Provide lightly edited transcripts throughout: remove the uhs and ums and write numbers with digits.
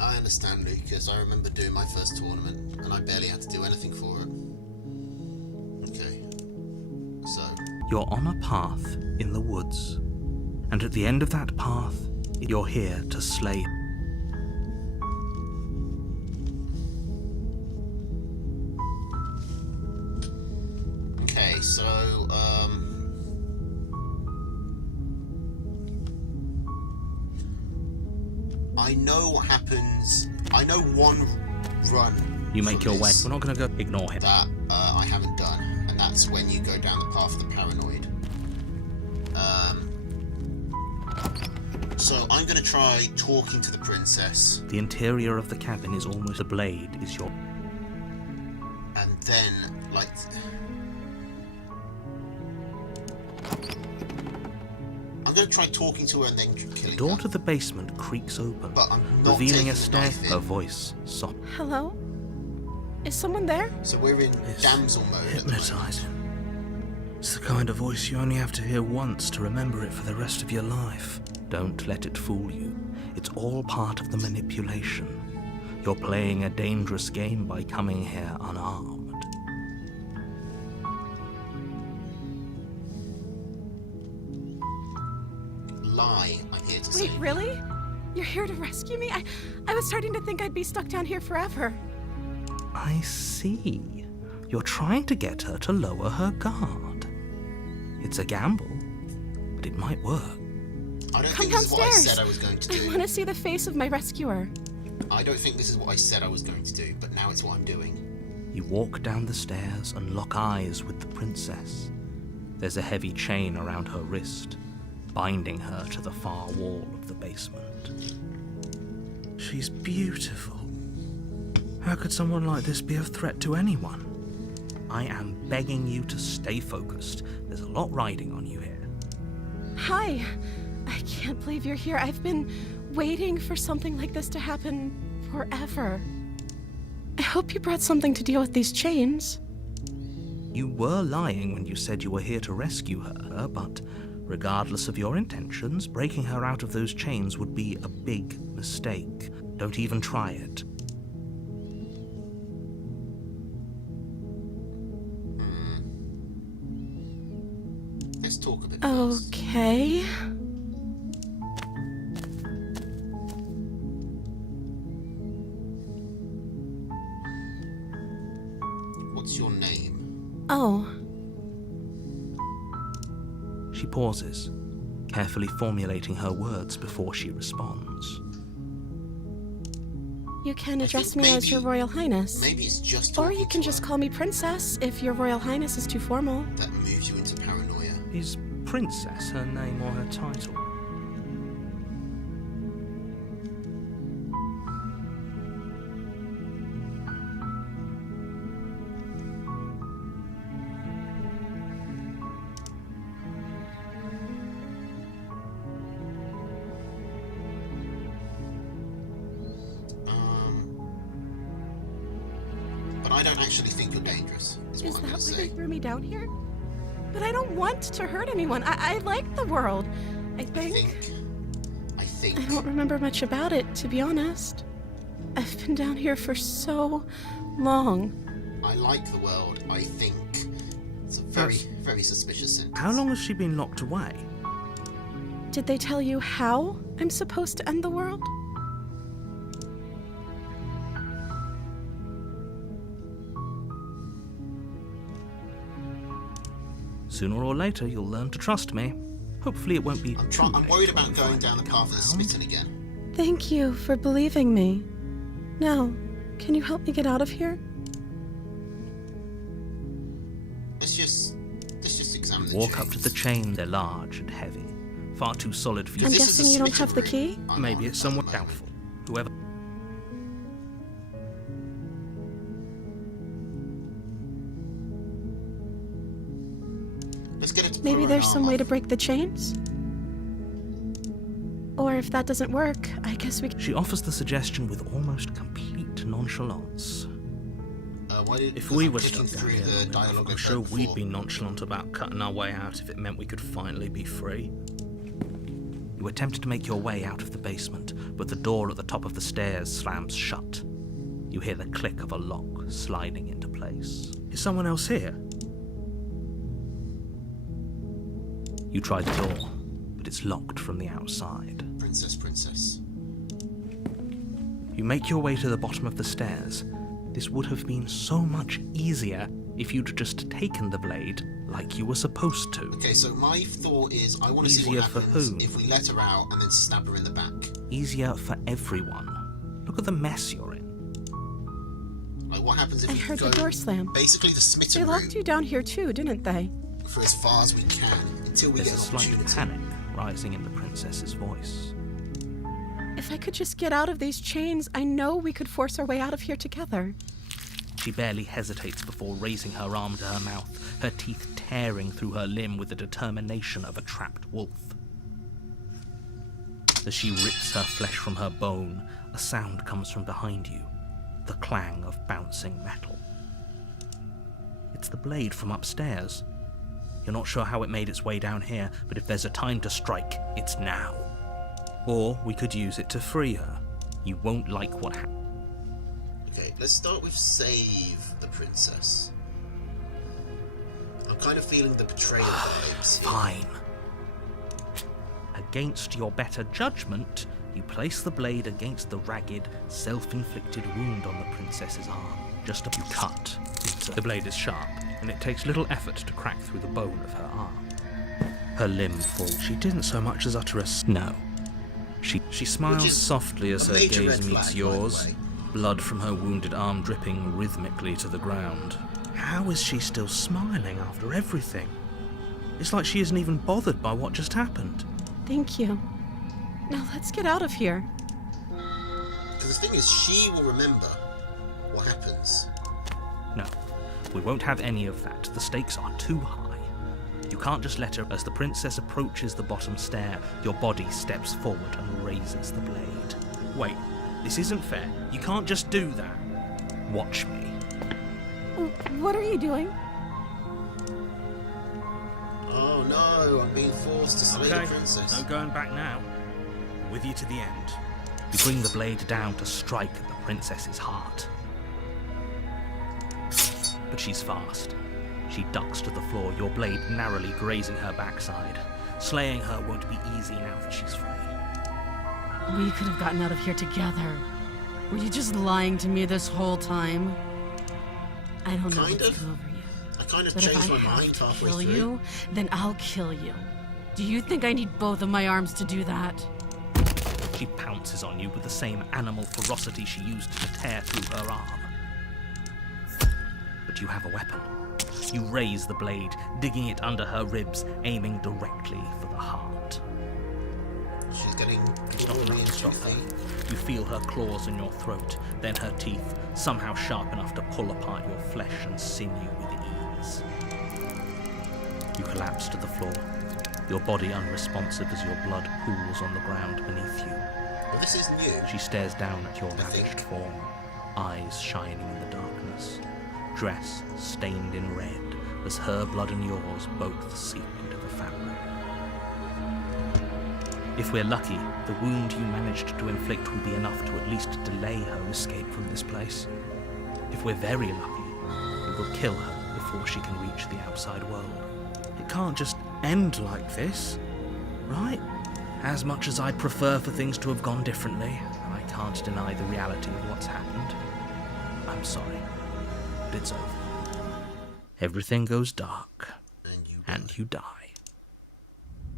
I understand, Lucas. I remember doing my first tournament, and I barely had to do anything for it. Okay. So... You're on a path in the woods, and at the end of that path, you're here to slay. Okay, so, I know what happens. I know one run. You make your way. We're not going to go ignore him. That I haven't done, and that's when you go down the path of the paranoid. So I'm going to try talking to the princess. The interior of the cabin is almost a blade. Is your... And then, like... I'm going to try talking to her and then killing The door her. to the basement creaks open, But I'm not revealing taking a the stair. knife in. Her voice soft. Hello? Is someone there? So we're in damsel mode at the moment. Hypnotizing. It's the kind of voice you only have to hear once to remember it for the rest of your life. Don't let it fool you. It's all part of the manipulation. You're playing a dangerous game by coming here unarmed. Lie, I'm here to say. Wait, really? You're here to rescue me? I was starting to think I'd be stuck down here forever. I see. You're trying to get her to lower her guard. It's a gamble, but it might work. I don't Come think this is what I downstairs. said I was going to I do. want to see the face of my rescuer. I don't think this is what I said I was going to do, but now it's what I'm doing. You walk down the stairs and lock eyes with the princess. There's a heavy chain around her wrist, binding her to the far wall of the basement. She's beautiful. How could someone like this be a threat to anyone? I am begging you to stay focused. There's a lot riding on you here. Hi. I can't believe you're here. I've been waiting for something like this to happen forever. I hope you brought something to deal with these chains. You were lying when you said you were here to rescue her, but regardless of your intentions, breaking her out of those chains would be a big mistake. Don't even try it. Let's talk a bit first. Okay. What's your name? Oh, She pauses, carefully formulating her words before she responds. you can address think me as Your maybe- Royal Highness. Maybe it's just Or talking you can to just her call me Princess if Your Royal Highness is too formal. that moves you into paranoia. Is Princess her name or her title? But I don't actually think you're dangerous, is what Is I'm that going why to they say. threw me down here? But I don't want to hurt anyone. I like the world. I think. I think. I don't remember much about it, to be honest. I've been down here for so long. I like the world. I think. It's a very, Yes. very suspicious sentence. How long has she been locked away? Did they tell you how I'm supposed to end the world? Sooner or later, you'll learn to trust me. Hopefully it won't be I'm, too I'm late worried when about you going find down the me path of the around. spitting again. Thank you for believing me. Now, can you help me get out of here? Let's just examine the Walk up to the chains. chain. They're large and heavy. Far too solid for you. I'm This is guessing a you don't spitting have the ring. key? I'm Maybe on it's at the somewhat moment. doubtful. Whoever... Let's get it to Maybe put her there's in some way armor. to break the chains? Or if that doesn't work, I guess we can... She offers the suggestion with almost complete nonchalance. Why did, If because we I'm were clicking stuck down through here the long enough, dialogue I'm I've sure heard we'd before. be nonchalant about cutting our way out if it meant we could finally be free. You You attempt to make your way out of the basement, but the door at the top of the stairs slams shut. You hear the click of a lock sliding into place. Is someone else here? You try the door, but it's locked from the outside. Princess. You make your way to the bottom of the stairs. This would have been so much easier if you'd just taken the blade like you were supposed to. Okay, so my thought is I want to see Easier what for happens whom? if we let her out and then stab her in the back. Easier for everyone. Look at the mess you're in. Like, what happens if I we heard go the door slam. basically the They smitten locked route you down here too, didn't they? for as far as we can until we There's get a an slight opportunity. panic rising in the princess's voice. If I could just get out of these chains, I know we could force our way out of here together. She barely hesitates before raising her arm to her mouth, her teeth tearing through her limb with the determination of a trapped wolf. As she rips her flesh from her bone, a sound comes from behind you, the clang of bouncing metal. It's the blade from upstairs. You're not sure how it made its way down here, but if there's a time to strike, it's now. Or we could use it to free her. You won't like what happens. Okay, let's start with save the princess. I'm kind of feeling the betrayal vibes here. Fine. Against your better judgment, you place the blade against the ragged, self-inflicted wound on the princess's arm. Just a cut. The blade is sharp, and it takes little effort to crack through the bone of her arm. Her limb falls. She didn't so much as utter a no. She smiles Which is softly as a her major gaze red meets flag, yours, by the way. blood from her wounded arm dripping rhythmically to the ground. How is she still smiling after everything? It's like she isn't even bothered by what just happened. Thank you. Now let's get out of here. Because the thing is, she will remember what happens. No, we won't have any of that. The stakes are too high. You can't just let her. As the princess approaches the bottom stair, your body steps forward and raises the blade. Wait, this isn't fair. You can't just do that. Watch me. What are you doing? Oh no, I'm being forced to slay the princess. no going back now. I'm with you to the end. You bring the blade down to strike at the princess's heart. But she's fast. She ducks to the floor, your blade narrowly grazing her backside. Slaying her won't be easy now that she's free. We could have gotten out of here together. Were you just lying to me this whole time? I don't know Kind what's of. come over you. I kind of But if I changed my have mind to halfway kill through. you, then I'll kill you. Do you think I need both of my arms to do that? She pounces on you with the same animal ferocity she used to tear through her arm. But you have a weapon. You raise the blade, digging it under her ribs, aiming directly for the heart. She's getting It's not glory enough and to stop her. toothy. You feel her claws in your throat, then her teeth, somehow sharp enough to pull apart your flesh and sinew with ease. You collapse to the floor, your body unresponsive as your blood pools on the ground beneath you. Well, this is new. She stares down at your think. ravaged form, eyes shining in the darkness, dress stained in red as her blood and yours both seep into the fabric. If we're lucky, the wound you managed to inflict will be enough to at least delay her escape from this place. If we're very lucky, it will kill her before she can reach the outside world. It can't just end like this, right? As much as I'd prefer for things to have gone differently, I can't deny the reality of what's happened. I'm sorry, but it's over. Everything goes dark, and you die.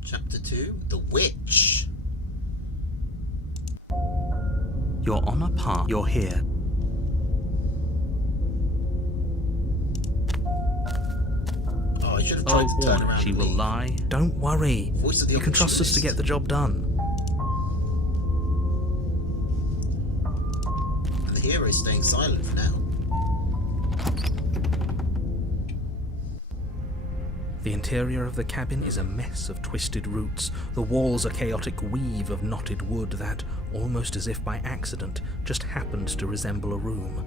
Chapter 2, The Witch. You're on a path. You're here. Oh, I should have tried Oh, to turn warning, around she and will leave. lie. Don't worry. Voice of the You can trust us to get the job done. And the hero is staying silent for now. The interior of the cabin is a mess of twisted roots. The walls a chaotic weave of knotted wood that, almost as if by accident, just happened to resemble a room.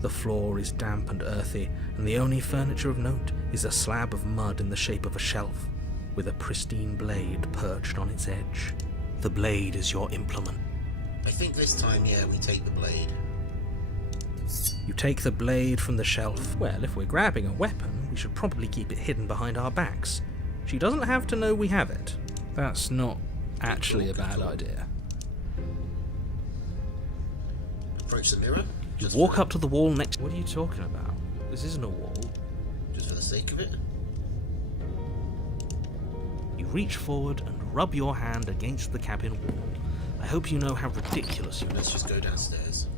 The floor is damp and earthy, and the only furniture of note is a slab of mud in the shape of a shelf, with a pristine blade perched on its edge. The blade is your implement. I think this time, yeah, we take the blade. You take the blade from the shelf. Well, if we're grabbing a weapon, we should probably keep it hidden behind our backs. She doesn't have to know we have it. That's not actually a bad idea. Approach the mirror. You walk up to the wall next. What are you talking about? This isn't a wall. Just for the sake of it. You reach forward and rub your hand against the cabin wall. I hope you know how ridiculous you Let's just go downstairs.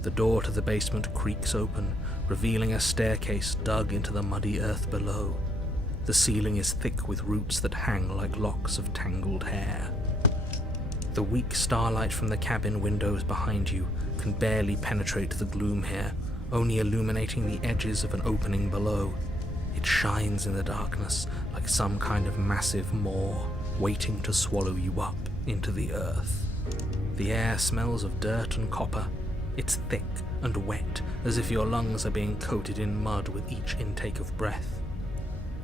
The door to the basement creaks open, revealing a staircase dug into the muddy earth below. The ceiling is thick with roots that hang like locks of tangled hair. The weak starlight from the cabin windows behind you can barely penetrate the gloom here, only illuminating the edges of an opening below. It shines in the darkness like some kind of massive maw, waiting to swallow you up into the earth. The air smells of dirt and copper. It's thick and wet, as if your lungs are being coated in mud with each intake of breath.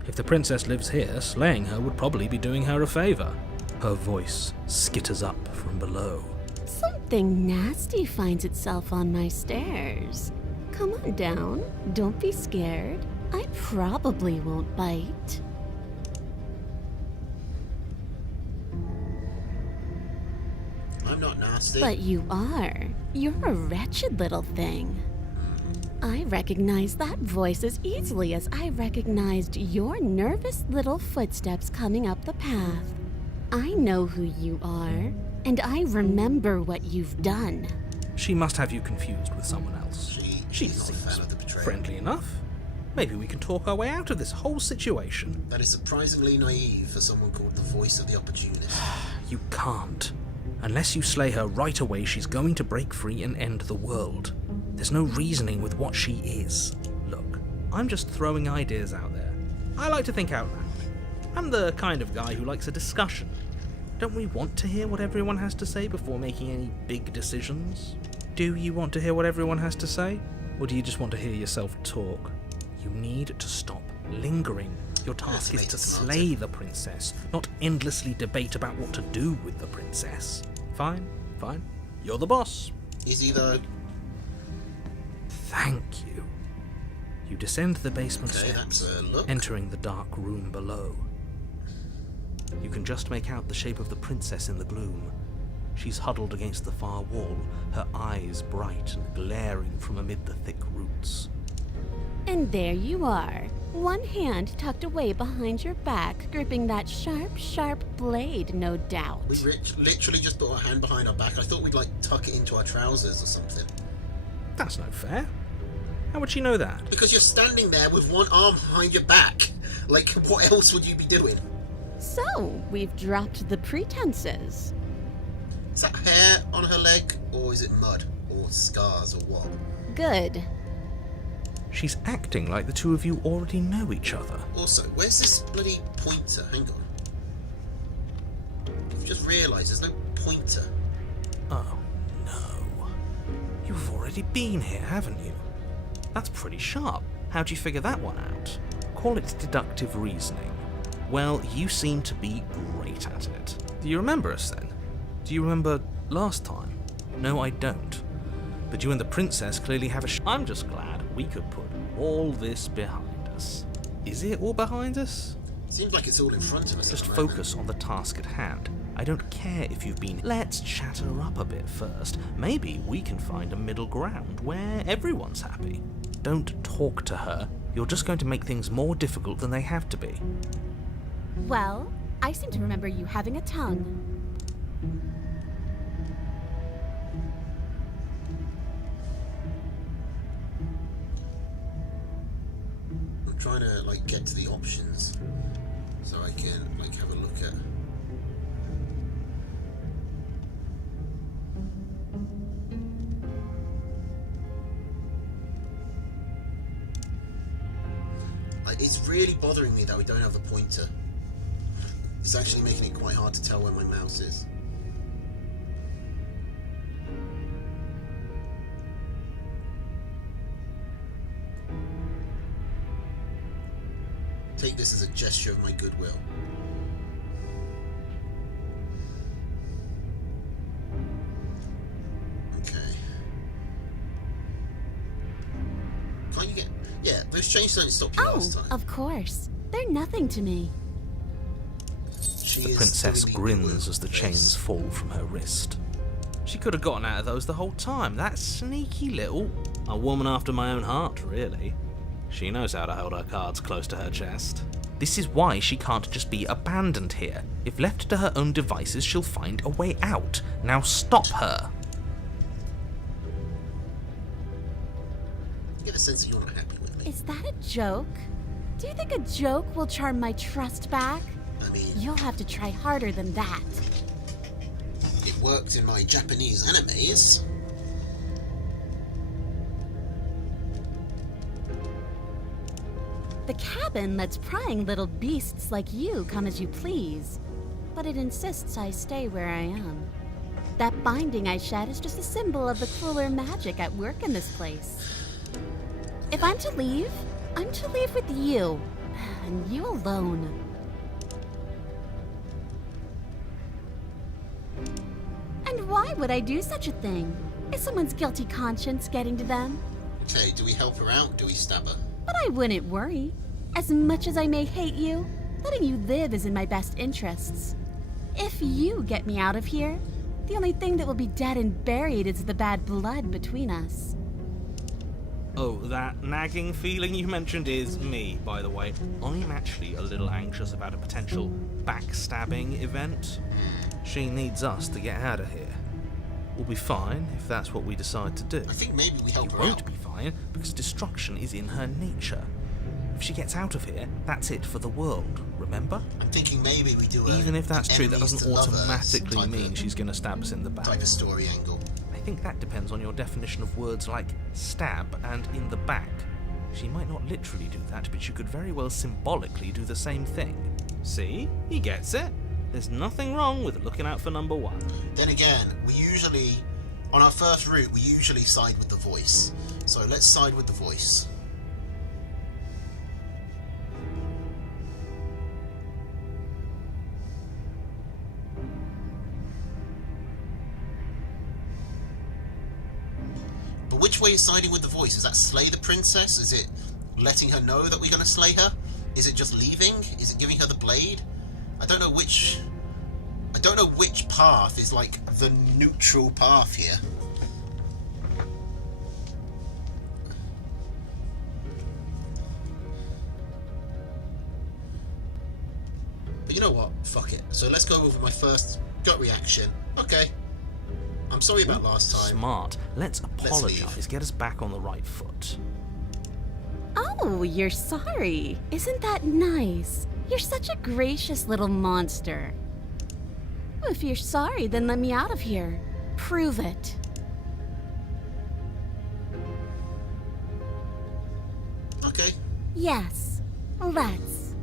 If the princess lives here, slaying her would probably be doing her a favor. Her voice skitters up from below. Something nasty finds itself on my stairs. Come on down. Don't be scared. I probably won't bite. I'm not nasty. But you are. You're a wretched little thing. I recognize that voice as easily as I recognized your nervous little footsteps coming up the path. I know who you are, and I remember what you've done. She must have you confused with someone else. She She's not a seems fan of the betrayal. friendly enough. Maybe we can talk our way out of this whole situation. That is surprisingly naive for someone called the voice of the opportunist. You can't. Unless you slay her right away, she's going to break free and end the world. There's no reasoning with what she is. Look, I'm just throwing ideas out there. I like to think out loud. I'm the kind of guy who likes a discussion. Don't we want to hear what everyone has to say before making any big decisions? Do you want to hear what everyone has to say? Or do you just want to hear yourself talk? You need to stop lingering. Your task is to slay the princess, not endlessly debate about what to do with the princess. Fine, fine. You're the boss. Is he though? Thank you. You descend the basement Okay, steps, that's a look. entering the dark room below. You can just make out the shape of the princess in the gloom. She's huddled against the far wall, her eyes bright and glaring from amid the thick roots. And there you are, one hand tucked away behind your back, gripping that sharp, sharp blade, no doubt. We literally just put our hand behind our back. I thought we'd like tuck it into our trousers or something. That's no fair. How would she know that? Because you're standing there with one arm behind your back. Like, what else would you be doing? So, we've dropped the pretenses. Is that hair on her leg, or is it mud, or scars, or what? Good. She's acting like the two of you already know each other. Also, where's this bloody pointer? Hang on. I've just realised there's no pointer. Oh, no. You've already been here, haven't you? That's pretty sharp. How'd you figure that one out? Call it deductive reasoning. Well, you seem to be great at it. Do you remember us then? Do you remember last time? No, I don't. But you and the princess clearly have a I'm just glad we could put all this behind us. Is it all behind us? Seems like it's all in front of us. Just at the moment. focus on the task at hand. I don't care if you've been... Let's chatter up a bit first. Maybe we can find a middle ground where everyone's happy. Don't talk to her. You're just going to make things more difficult than they have to be. Well, I seem to remember you having a tongue. I'm trying to, like, get to the options so I can, like, have a look at... Like, it's really bothering me that we don't have a pointer. It's actually making it quite hard to tell where my mouse is. Take this as a gesture of my goodwill. those chains don't stop you last Oh, time. of course. They're nothing to me. She The is princess doing me grins good as the with chains this. fall from her wrist. She could have gotten out of those the whole time. That sneaky little... A woman after my own heart, really. She knows how to hold her cards close to her chest. This is why she can't just be abandoned here. If left to her own devices, she'll find a way out. Now stop her. I get a sense that you're not happy with me. Is that a joke? Do you think a joke will charm my trust back? I mean, You'll have to try harder than that. it works in my Japanese animes. The cabin lets prying little beasts like you come as you please, but it insists I stay where I am. That binding I shed is just a symbol of the crueler magic at work in this place. If I'm to leave with you, and you alone. And why would I do such a thing? Is someone's guilty conscience getting to them? Okay, do we help her out? Do we stab her? But I wouldn't worry. As much as I may hate you, letting you live is in my best interests. If you get me out of here, the only thing that will be dead and buried is the bad blood between us. Oh, that nagging feeling you mentioned is me, by the way. I'm actually a little anxious about a potential backstabbing event. She needs us to get out of here. We'll be fine if that's what we decide to do. I think maybe we help You her won't out. be fine because destruction is in her nature. If she gets out of here, that's it for the world, remember? I'm thinking maybe we do a Even if that's true, that enemies doesn't to lovers automatically type mean of- she's going to stab us in the back. type of story angle. I think that depends on your definition of words like stab and in the back. She might not literally do that, but you could very well symbolically do the same thing. See? He gets it. There's nothing wrong with looking out for number one. Then again, we usually, on our first route, we usually side with the voice. So let's side with the voice. But which way is siding with the voice? Is that slay the princess? Is it letting her know that we're going to slay her? Is it just leaving? Is it giving her the blade? I don't know which path is like the neutral path here. But you know what? Fuck it. So let's go over my first gut reaction. Okay. I'm sorry about last time. Smart. Let's leave. apologise. Get us back on the right foot. Oh, you're sorry. Isn't that nice? You're such a gracious little monster. Oh, if you're sorry, then let me out of here. Prove it. Okay. Yes, let's.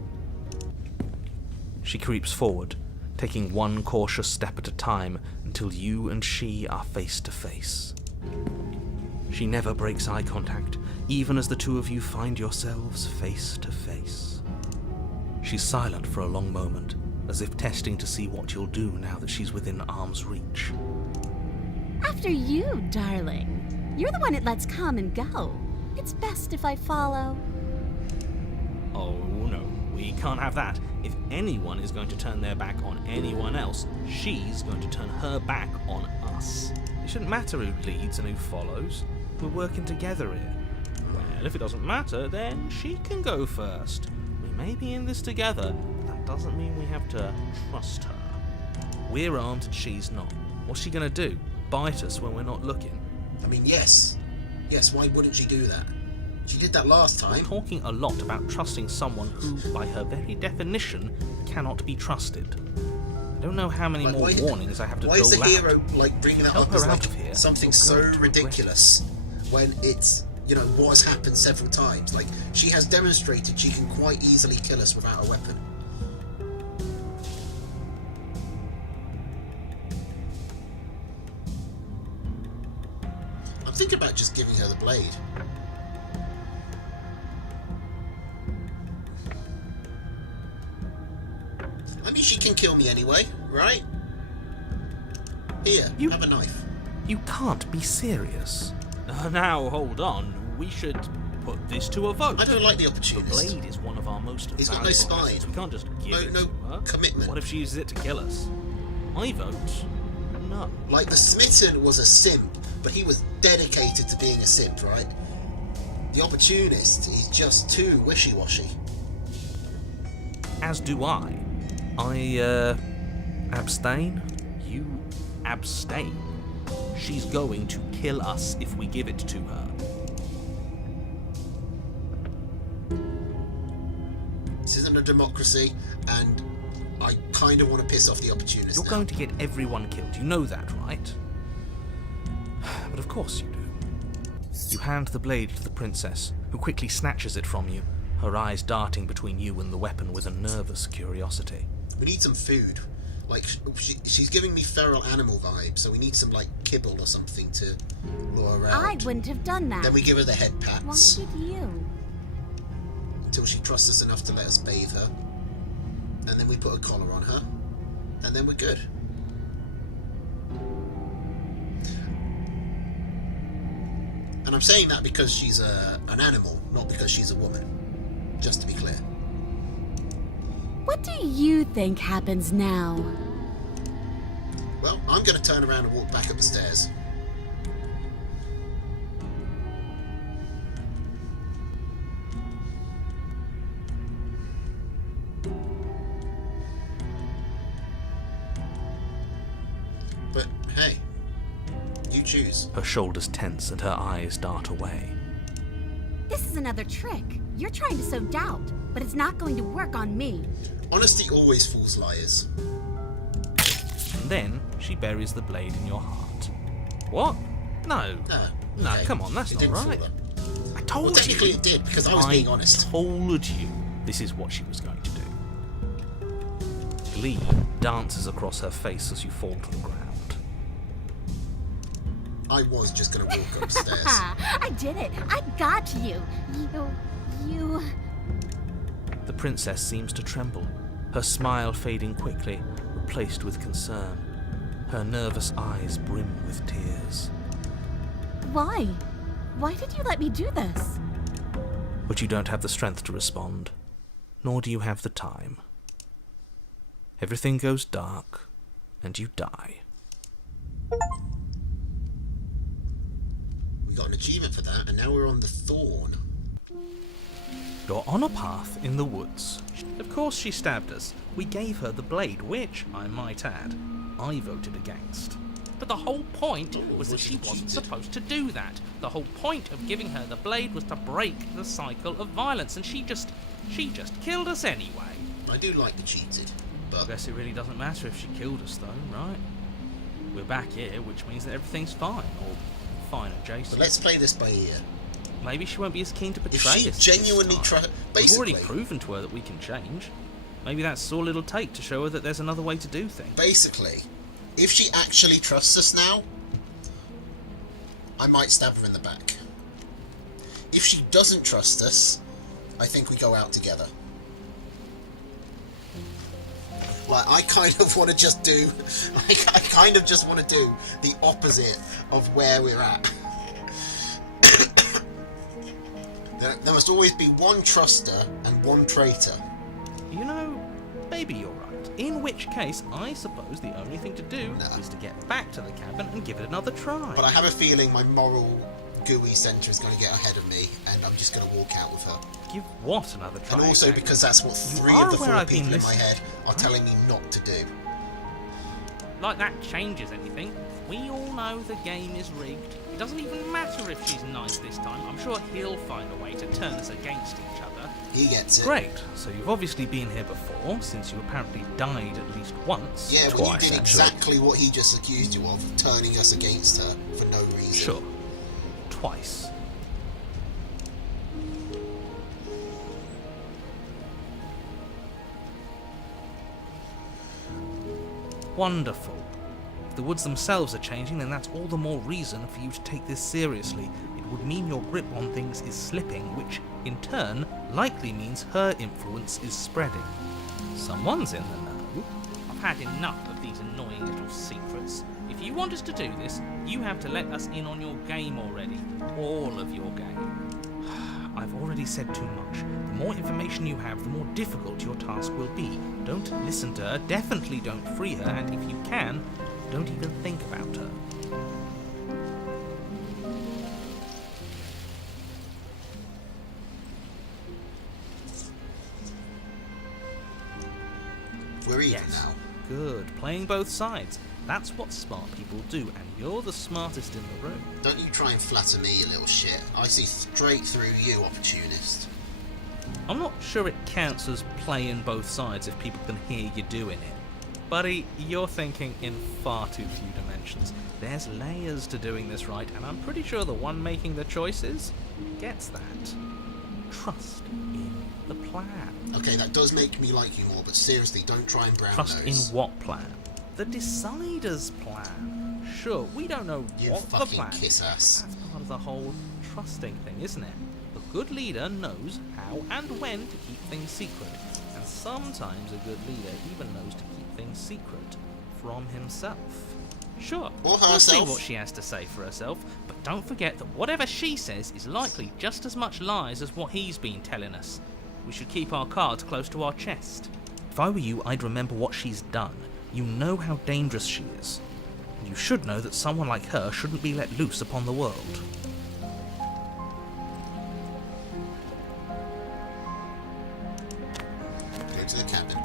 She creeps forward, taking one cautious step at a time until you and she are face to face. She never breaks eye contact, even as the two of you find yourselves face to face. She's silent for a long moment, as if testing to see what you'll do now that she's within arm's reach. After you, darling. You're the one it lets come and go. It's best if I follow. Oh no, we can't have that. If anyone is going to turn their back on anyone else, she's going to turn her back on us. It shouldn't matter who leads and who follows. We're working together here. Well, if it doesn't matter, then she can go first. We may be in this together, but that doesn't mean we have to trust her. We're armed and she's not. What's she gonna do? Bite us when we're not looking? I mean, yes. Yes, why wouldn't she do that? She did that last We're time. talking a lot about trusting someone who, by her very definition, cannot be trusted. I don't know how many Like, more why- warnings I have to Why is dole the out. hero like bringing that help up her as out like of here, something you're so going to regret it. ridiculous when it's, you know, what has happened several times? Like, she has demonstrated she can quite easily kill us without a weapon. I'm thinking about just giving her the blade. I mean, she can kill me anyway, right? Here, You- have a knife. You can't be serious. Now, hold on. We should put this to a vote. I don't like the The opportunist. blade is one of our most He's got no valuable spine. assets. We can't just give No- it no to her. commitment. What if she uses it to kill us? I vote no. Like, the Smitten was a simp, but he was dedicated to being a simp, right? The opportunist is just too wishy-washy. As do I. Abstain? You abstain. She's going to kill us if we give it to her. This isn't a democracy, and I kind of want to piss off the opportunist You're now. going to get everyone killed. You know that, right? But of course you do. You hand the blade to the princess, who quickly snatches it from you, her eyes darting between you and the weapon with a nervous curiosity. We need some food. Like, she's giving me feral animal vibes, so we need some, like, kibble or something to lure her I out. wouldn't have done that. Then we give her the head Why pats did you? until she trusts us enough to let us bathe her. And then we put a collar on her. And then we're good. And I'm saying that because she's an animal, not because she's a woman. Just to be clear. What do you think happens now? Well, I'm going to turn around and walk back up the stairs. But hey, you choose. Her shoulders tense and her eyes dart away. This is another trick. You're trying to sow doubt, but it's not going to work on me. Honesty always fools liars. And then she buries the blade in your heart. What? No. No, Okay. come on, that's It not didn't fool right. her. I told Well, technically you. it did, because I was being honest. told you this is what she was going to do. Glee dances across her face as you fall to the ground. I was just going to walk upstairs. I did it. I got you. You. The princess seems to tremble, her smile fading quickly, replaced with concern. Her nervous eyes brim with tears. Why? Why did you let me do this? But you don't have the strength to respond, nor do you have the time. Everything goes dark, and you die. We got an achievement for that, and now we're on the Thorn. You're on a path in the woods. Of course she stabbed us. We gave her the blade, which, I might add, I voted against. But the whole point was that she wasn't supposed to do that. The whole point of giving her the blade was to break the cycle of violence, and she just killed us anyway. I do like the cheated, I but guess it really doesn't matter if she killed us though, right? We're back here, which means that everything's fine, or fine adjacent. let's play this by ear. Maybe she won't be as keen to If betray she us. genuinely this time. We've basically, already proven to her that we can change. Maybe that's all it'll take to show her that there's another way to do things. if she actually trusts us now, I might stab her in the back. If she doesn't trust us, I think we go out together. Like, I kind of want to just do... I kind of just want to do the opposite of where we're at. There must always be one truster and one traitor. You know, maybe you're right. In which case, I suppose the only thing to do is to get back to the cabin and give it another try. But I have a feeling my moral gooey centre is going to get ahead of me, and I'm just going to walk out with her. Give what another try? And also exactly? because that's what You 3 are of the aware 4 I've been people in my listening, head are right? telling me not to do. Like that changes anything. We all know the game is rigged. It doesn't even matter if she's nice this time. I'm sure he'll find a way to turn us against each other. He gets it. Great. So you've obviously been here before, since you apparently died at least once. Yeah, well, you Twice, did actually. exactly what he just accused you of, turning us against her for no reason. Sure. Twice. Wonderful. If the woods themselves are changing, then that's all the more reason for you to take this seriously. It would mean your grip on things is slipping, which, in turn, likely means her influence is spreading. Someone's in the know. I've had enough of these annoying little secrets. If you want us to do this, you have to let us in on your game already. All of your game. I've already said too much. The more information you have, the more difficult your task will be. Don't listen to her, definitely don't free her, and if you can, don't even think about her. We're even Yes. now. Good. Playing both sides. That's what smart people do, and you're the smartest in the room. Don't you try and flatter me, you little shit. I see straight through you, opportunist. I'm not sure it counts as playing both sides if people can hear you doing it. Buddy, you're thinking in far too few dimensions. There's layers to doing this right, and I'm pretty sure the one making the choices gets that. Trust in the plan. Okay, that does make me like you more, but seriously, don't try and brown Trust in nose. what plan? The Decider's plan. Sure, we don't know You what the fucking plan kiss is. ass. That's part of the whole trusting thing, isn't it? A good leader knows how and when to keep things secret. And sometimes a good leader even knows to keep things secret from himself. Sure, Or we'll see herself. what she has to say for herself, but don't forget that whatever she says is likely just as much lies as what he's been telling us. We should keep our cards close to our chest. If I were you, I'd remember what she's done. You know how dangerous she is. And you should know that someone like her shouldn't be let loose upon the world. Go to the cabin.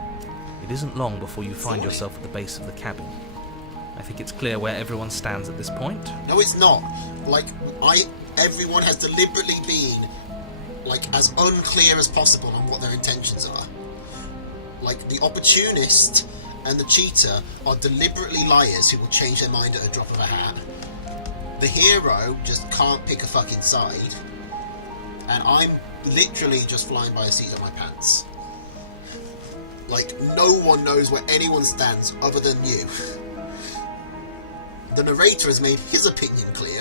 It isn't long before you find Sorry. yourself at the base of the cabin. I think it's clear where everyone stands at this point. No, it's not. Like, everyone has deliberately been, like, as unclear as possible on what their intentions are. Like, the opportunist and the cheater are deliberately liars who will change their mind at a drop of a hat. The hero just can't pick a fucking side. And I'm literally just flying by the seat of my pants. Like, no one knows where anyone stands other than you. The narrator has made his opinion clear.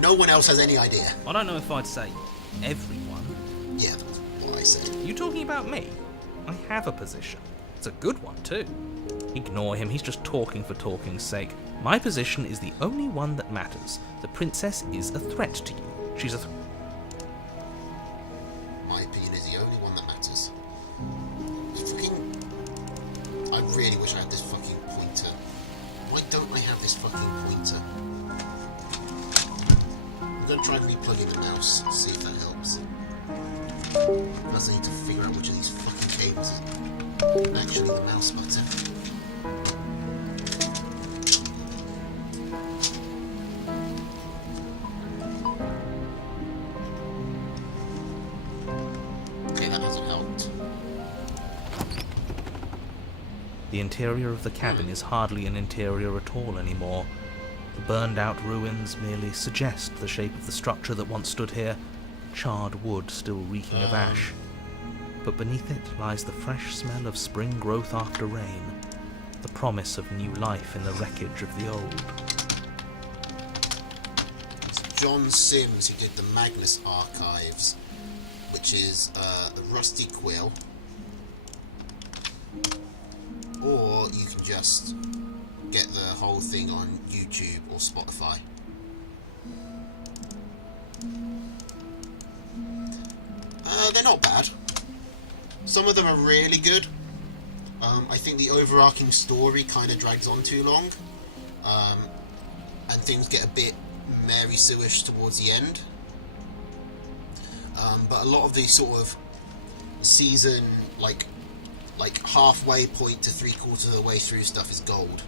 No one else has any idea. I don't know if I'd say everyone. Yeah, that's what I said. You talking about me? I have a position. It's a good one, too. Ignore him, he's just talking for talking's sake. My position is the only one that matters. The princess is a threat to you. She's a My opinion is the only one that matters. Fucking... I really wish I had this fucking pointer. Why don't I have this fucking pointer? I'm gonna try and re-plug in the mouse, see if that helps. First I need to figure out which of these fucking cables is actually the mouse button. Okay, that hasn't helped. The interior of the cabin is hardly an interior at all anymore. The burned-out ruins merely suggest the shape of the structure that once stood here, charred wood still reeking of ash. But beneath it lies the fresh smell of spring growth after rain, the promise of new life in the wreckage of the old. It's John Sims who did the Magnus Archives, which is the Rusty Quill. Or you can just get the whole thing on YouTube or Spotify. They're not bad. Some of them are really good. I think the overarching story kind of drags on too long. And things get a bit Mary Sue-ish towards the end. But a lot of the sort of season, like halfway point to 3/4 of the way through stuff is gold,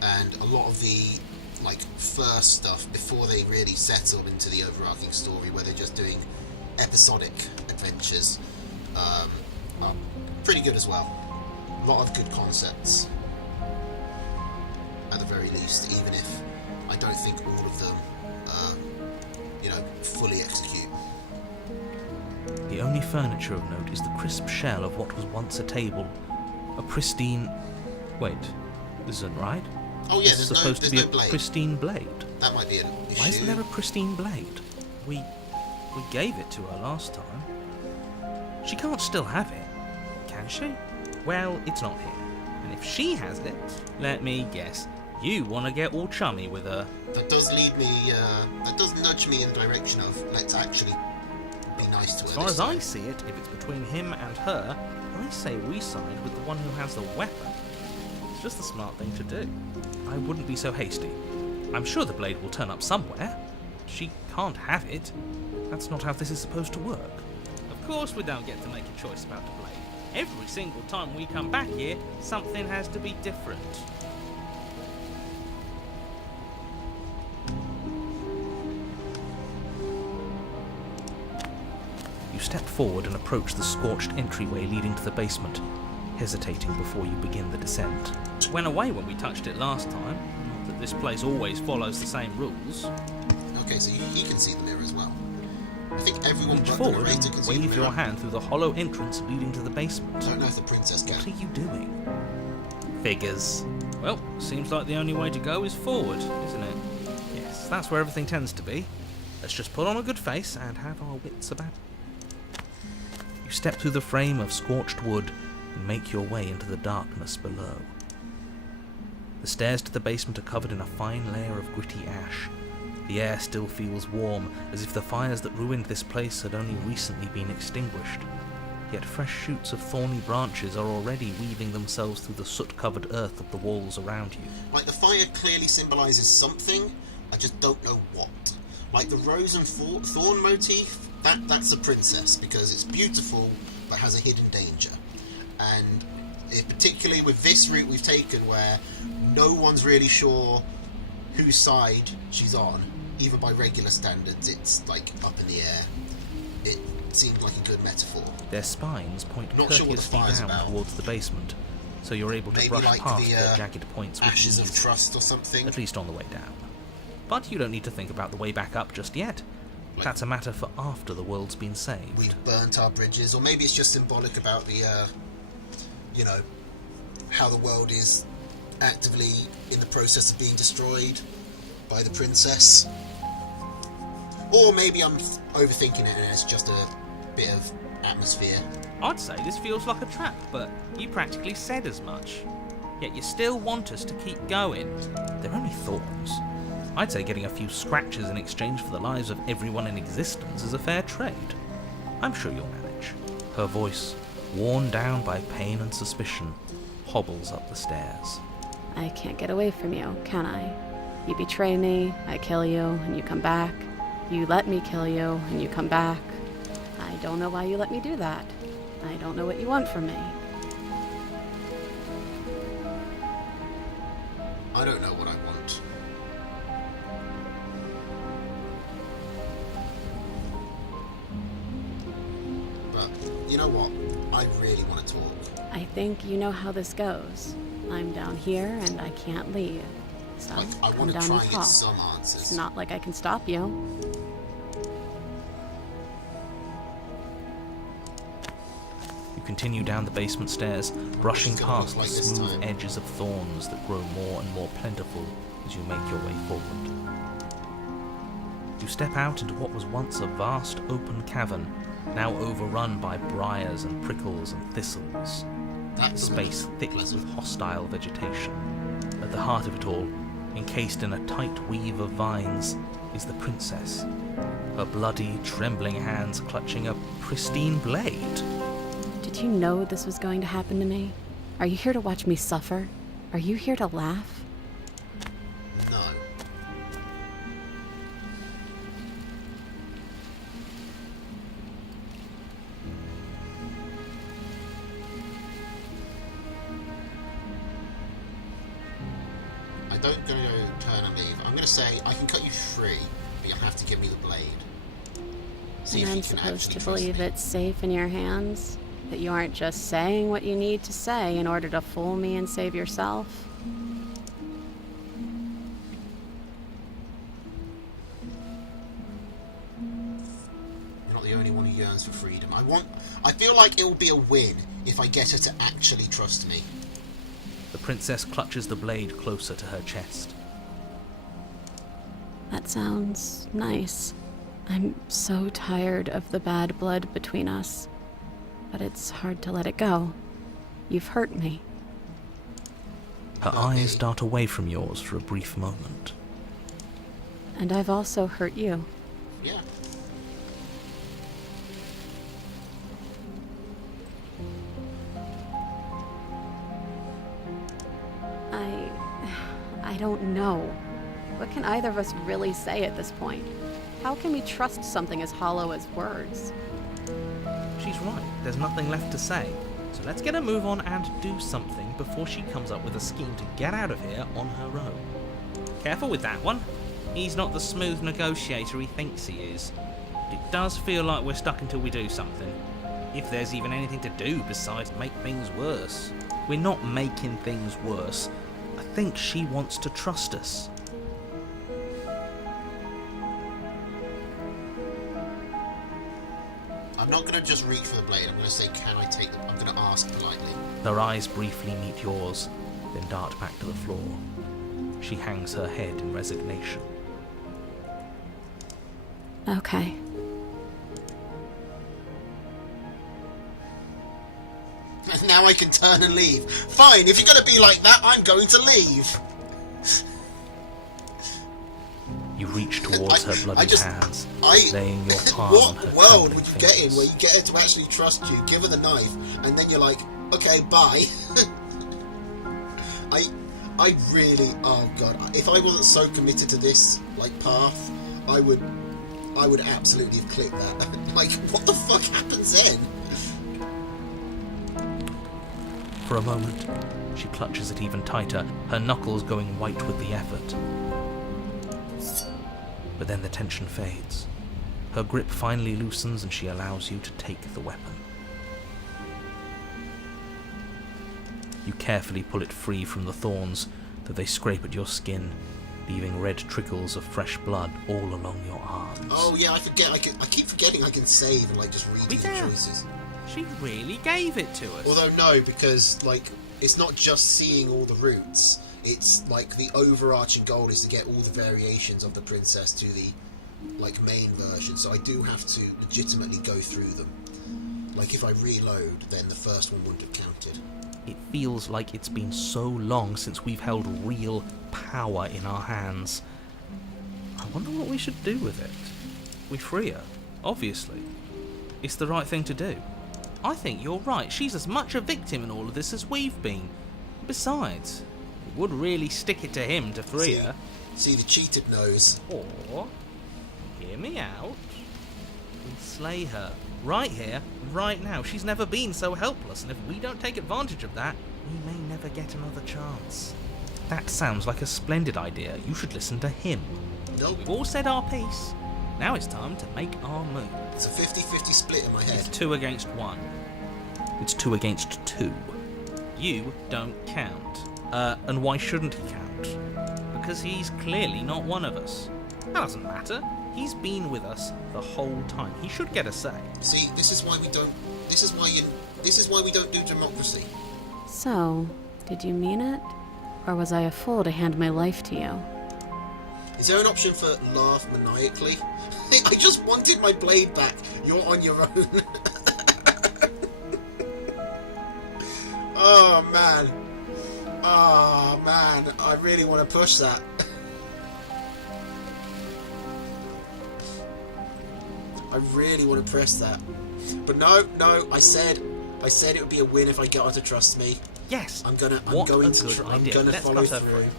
and a lot of the like first stuff before they really settle into the overarching story, where they're just doing episodic adventures, are pretty good as well. A lot of good concepts, at the very least, even if I don't think all of them, fully execute. The only furniture of note is the crisp shell of what was once a table. A pristine... Wait, this isn't right? Oh yeah, This is there's supposed to be no a blade. pristine blade. That might be an issue. Why isn't there a pristine blade? We gave it to her last time. She can't still have it, can she? Well, it's not here. And if she has it, let me guess, You want to get all chummy with her. That does lead me, that does nudge me in the direction of let's actually be nice to her. As far this as I time. see it, if it's between him and her, I say we side with the one who has the weapon. It's just the smart thing to do. I wouldn't be so hasty. I'm sure the blade will turn up somewhere. She can't have it. That's not how this is supposed to work. Of course we don't get to make a choice about the blade. Every single time we come back here, something has to be different. You step forward and approach the scorched entryway leading to the basement, hesitating before you begin the descent. It went away when we touched it last time. Not that this place always follows the same rules. Okay, so he can see the mirror as well. I think everyone Reach but the forward narrator can and see the wave mirror. your hand through the hollow entrance leading to the basement. I don't know if the princess What can. are you doing? Figures. Well, seems like the only way to go is forward, isn't it? Yes, that's where everything tends to be. Let's just put on a good face and have our wits about. You step through the frame of scorched wood and make your way into the darkness below. The stairs to the basement are covered in a fine layer of gritty ash. The air still feels warm, as if the fires that ruined this place had only recently been extinguished. Yet fresh shoots of thorny branches are already weaving themselves through the soot-covered earth of the walls around you. Like, the fire clearly symbolises something, I just don't know what. Like, the rose and thorn motif, that's a princess, because it's beautiful, but has a hidden danger. And particularly with this route we've taken, where no one's really sure whose side she's on, even by regular standards, it's, like, up in the air. It seemed like a good metaphor. Their spines point Not sure what the courteously fire's down about. towards the basement, so you're able to Maybe brush like past the, their jagged points with Ashes of ease, Trust or something. at least on the way down. But you don't need to think about the way back up just yet. That's a matter for after the world's been saved. We've burnt our bridges, or maybe it's just symbolic about the, you know, how the world is actively in the process of being destroyed by the princess. Or maybe I'm overthinking it and it's just a bit of atmosphere. I'd say this feels like a trap, but you practically said as much. Yet you still want us to keep going. They're only thorns. I'd say getting a few scratches in exchange for the lives of everyone in existence is a fair trade. I'm sure you'll manage. Her voice, worn down by pain and suspicion, hobbles up the stairs. I can't get away from you, can I? You betray me, I kill you, and you come back. You let me kill you, and you come back. I don't know why you let me do that. I don't know what you want from me. I don't know what I want. But, you know what? I really want to talk. I think you know how this goes. I'm down here, and I can't leave. So, Like, I come want to down try and and talk. get some answers. It's not like I can stop you. You continue down the basement stairs, brushing What's it gonna past look the like this smooth time? edges of thorns that grow more and more plentiful as you make your way forward. You step out into what was once a vast open cavern, now overrun by briars and prickles and thistles. That's Space thick with hostile vegetation. At the heart of it all, encased in a tight weave of vines, is the princess. Her bloody, trembling hands clutching a pristine blade. Did you know this was going to happen to me? Are you here to watch me suffer? Are you here to laugh? No. I don't going to turn and leave. I'm going to say I can cut you free, but you'll have to give me the blade. See And if I'm you can supposed actually to trust believe me. it's safe in your hands? That you aren't just saying what you need to say in order to fool me and save yourself? You're not the only one who yearns for freedom. I feel like it will be a win if I get her to actually trust me. The princess clutches the blade closer to her chest. That sounds nice. I'm so tired of the bad blood between us. But it's hard to let it go. You've hurt me. Her eyes dart away from yours for a brief moment. And I've also hurt you. Yeah. I don't know. What can either of us really say at this point? How can we trust something as hollow as words? She's right, there's nothing left to say. So let's get a move on and do something before she comes up with a scheme to get out of here on her own. Careful with that one. He's not the smooth negotiator he thinks he is. It does feel like we're stuck until we do something. If there's even anything to do besides make things worse. We're not making things worse. I think she wants to trust us. I'm not going to just reach for the blade. I'm going to say, can I take them? I'm going to ask politely. Her eyes briefly meet yours, then dart back to the floor. She hangs her head in resignation. Okay. And now I can turn and leave. Fine, if you're going to be like that, I'm going to leave. You reach towards her bloody hands, laying your palm on her What world trembling would you get in fingers. where you get her to actually trust you, give her the knife, and then you're like, okay, bye? I really, oh god, if I wasn't so committed to this, like, path, I would absolutely have clicked that. Like, what the fuck happens then? For a moment, she clutches it even tighter, her knuckles going white with the effort. But then the tension fades. Her grip finally loosens and she allows you to take the weapon. You carefully pull it free from the thorns, though they scrape at your skin, leaving red trickles of fresh blood all along your arms. Oh yeah, I forget, I keep forgetting I can save and like just redo the can. choices. She really gave it to us. Although no, because like it's not just seeing all the routes. It's like the overarching goal is to get all the variations of the princess to the like main version. So I do have to legitimately go through them. Like if I reload, then the first one wouldn't have counted. It feels like it's been so long since we've held real power in our hands. I wonder what we should do with it. We free her, obviously. It's the right thing to do. I think you're right. She's as much a victim in all of this as we've been. Besides, it would really stick it to him to free her. See the cheated nose. Or, hear me out, and slay her. Right here, right now. She's never been so helpless, and if we don't take advantage of that, we may never get another chance. That sounds like a splendid idea. You should listen to him. Nope. We've all said our piece. Now it's time to make our move. It's a 50-50 split in my head. It's 2 against 1. It's 2 against 2. You don't count. And why shouldn't he count? Because he's clearly not one of us. That doesn't matter. He's been with us the whole time. He should get a say. See, this is why we don't. This is why we don't do democracy. So, did you mean it? Or was I a fool to hand my life to you? Is there an option for laugh maniacally? I just wanted my blade back. You're on your own. Oh man. Oh man. I really want to push that. I really want to press that. But no, I said it would be a win if I get her to trust me. Yes. I'm going what to a good idea. follow Let's cut her through. free.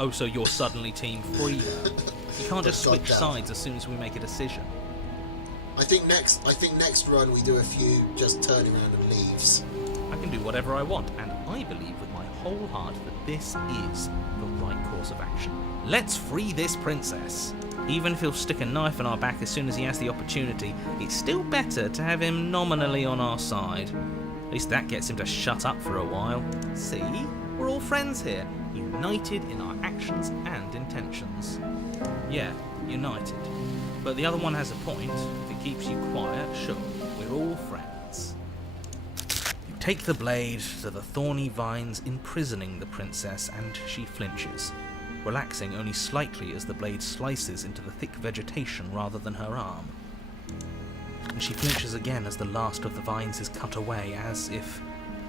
Oh, so you're suddenly team Freya. You can't just God switch damn. sides as soon as we make a decision. I think next run we do a few just turning around and leaves. I can do whatever I want, and I believe with my whole heart that this is the right course of action. Let's free this princess. Even if he'll stick a knife in our back as soon as he has the opportunity, it's still better to have him nominally on our side. At least that gets him to shut up for a while. See? We're all friends here, united in our actions and intentions. Yeah, united. But the other one has a point. If it keeps you quiet, sure, we're all friends. You take the blade to the thorny vines imprisoning the princess, and she flinches, relaxing only slightly as the blade slices into the thick vegetation rather than her arm. And she flinches again as the last of the vines is cut away, as if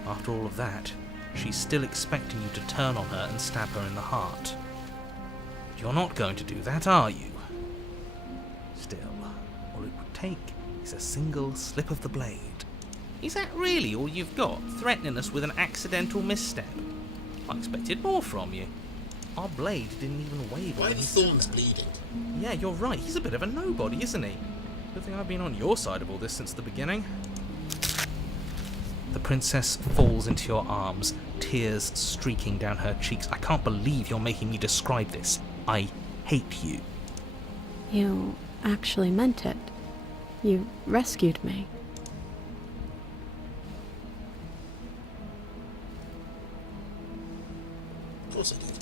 After all of that, she's still expecting you to turn on her and stab her in the heart. But you're not going to do that, are you? Still, all it would take is a single slip of the blade. Is that really all you've got, threatening us with an accidental misstep? I expected more from you. Our blade didn't even waver. Why are when the he said thorns that. bleeding? Yeah, you're right. He's a bit of a nobody, isn't he? Good thing I've been on your side of all this since the beginning. The princess falls into your arms, tears streaking down her cheeks. I can't believe you're making me describe this. I hate you. You actually meant it. You rescued me. Of course I did.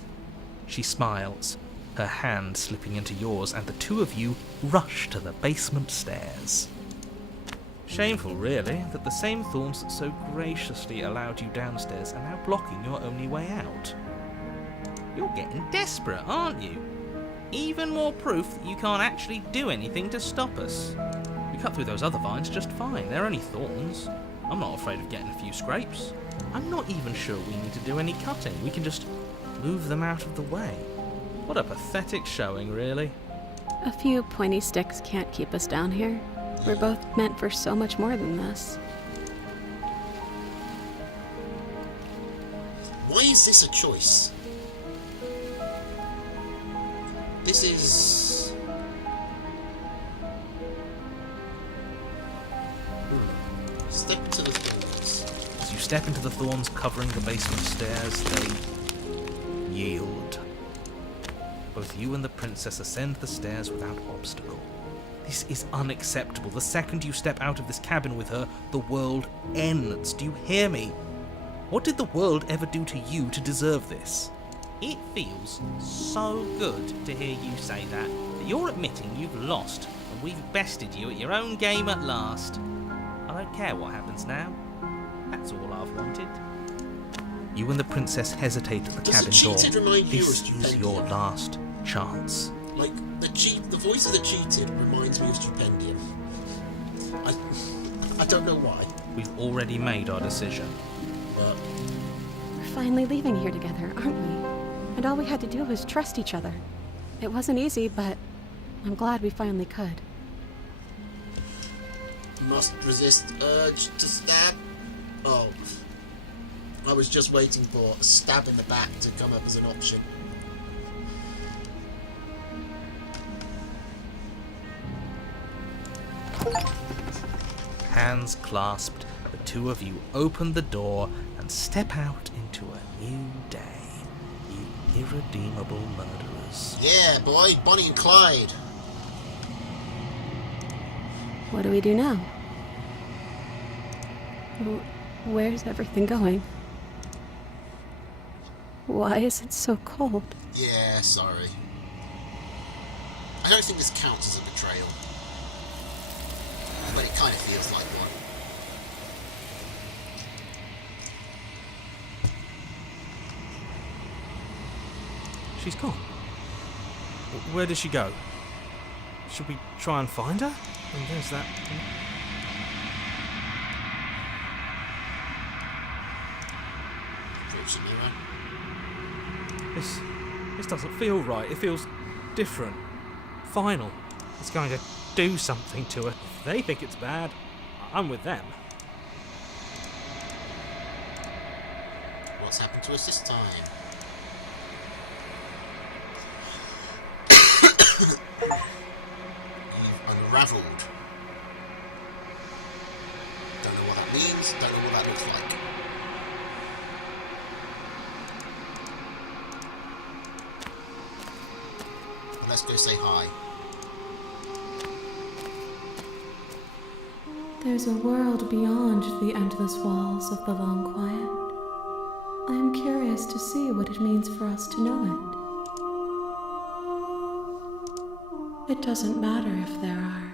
She smiles, her hand slipping into yours, and the two of you rush to the basement stairs. Shameful, really, that the same thorns that so graciously allowed you downstairs are now blocking your only way out. You're getting desperate, aren't you? Even more proof that you can't actually do anything to stop us. We cut through those other vines just fine. They're only thorns. I'm not afraid of getting a few scrapes. I'm not even sure we need to do any cutting. We can just move them out of the way. What a pathetic showing, really. A few pointy sticks can't keep us down here. We're both meant for so much more than this. Why is this a choice? This is... Step to the thorns. As you step into the thorns covering the basement stairs, they yield. Both you and the princess ascend the stairs without obstacle. This is unacceptable. The second you step out of this cabin with her, the world ends. Do you hear me? What did the world ever do to you to deserve this? It feels so good to hear you say that you're admitting you've lost and we've bested you at your own game at last. I don't care what happens now. That's all I've wanted. You and the princess hesitate at the Does cabin the cheated door. remind you This of is your Stupendium? last chance. Like, the voice of the cheated reminds me of Stupendium. I don't know why, We've already made our decision. but We're finally leaving here together, aren't we? And all we had to do was trust each other. It wasn't easy, but I'm glad we finally could. must resist urge to stab. Oh, I was just waiting for a stab in the back to come up as an option. Hands clasped, the two of you open the door and step out into a new day. You irredeemable murderers. Yeah, boy, Bonnie and Clyde. What do we do now? Where's everything going? Why is it so cold? Yeah, sorry. I don't think this counts as a betrayal. But it kind of feels like one. She's gone. Where did she go? Should we try and find her? And there's that. Approach the mirror. This doesn't feel right. It feels different. Final. It's going to do something to her. If they think it's bad, I'm with them. What's happened to us this time? You've unravelled. Don't know what that means, don't know what that looks like. Well, let's go say hi. There's a world beyond the endless walls of the long quiet. I am curious to see what it means for us to know it. It doesn't matter if there are.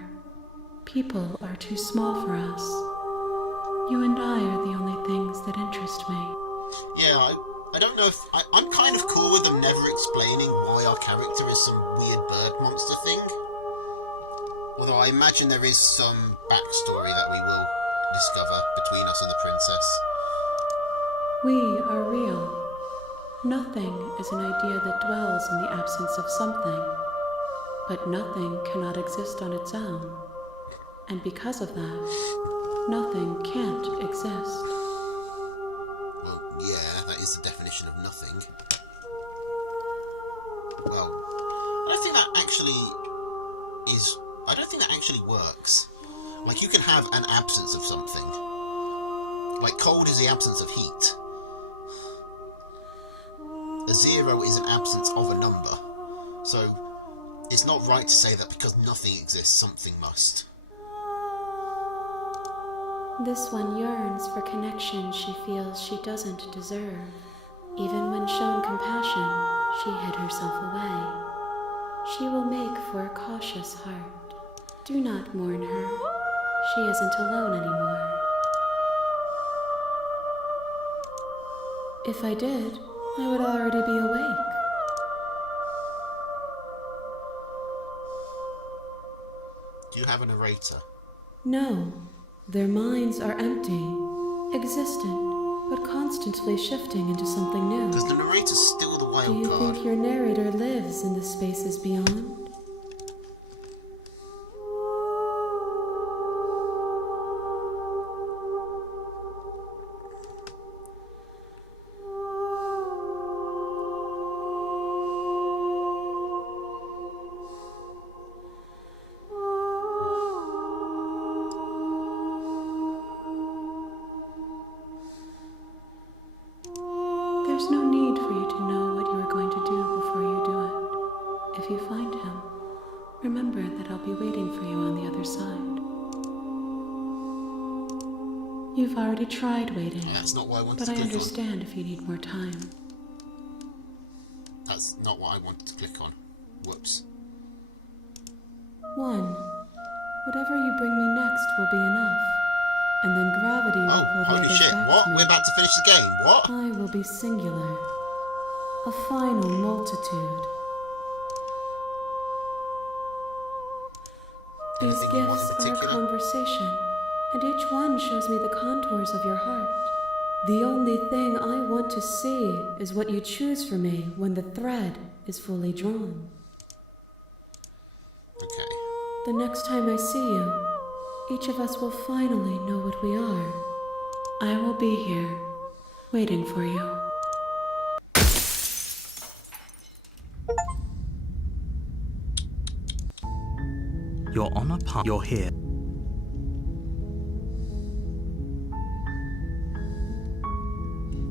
People are too small for us. You and I are the only things that interest me. Yeah, I don't know if... I'm kind of cool with them never explaining why our character is some weird bird monster thing. Although I imagine there is some backstory that we will discover between us and the princess. We are real. Nothing is an idea that dwells in the absence of something, but nothing cannot exist on its own, and because of that, nothing can't exist. Well, yeah, that is the definition of nothing. Well, I don't think that actually works. Like, you can have an absence of something. Like, cold is the absence of heat. A zero is an absence of a number. So, it's not right to say that because nothing exists, something must. This one yearns for connection she feels she doesn't deserve. Even when shown compassion, she hid herself away. She will make for a cautious heart. Do not mourn her. She isn't alone anymore. If I did, I would already be awake. Do you have a narrator? No, their minds are empty, existent, but constantly shifting into something new. Because the narrator's still the Do wild you card. think your narrator lives in the spaces beyond? There's no need for you to know what you are going to do before you do it. If you find him, remember that I'll be waiting for you on the other side. You've already tried waiting, That's not what I wanted but to I click on. understand if you need more time. That's not what I wanted to click on. Whoops. 1. Whatever you bring me next will be enough, and then gravity will Oh, pull the holy others shit. back What? to me. We're about to finish the game. What? I will be singular, a final multitude. These Anything you want in gifts are a particular? conversation, and each one shows me the contours of your heart. The only thing I want to see is what you choose for me when the thread is fully drawn. Okay. The next time I see you, each of us will finally know what we are. I will be here, waiting for you. You're on a path. You're here.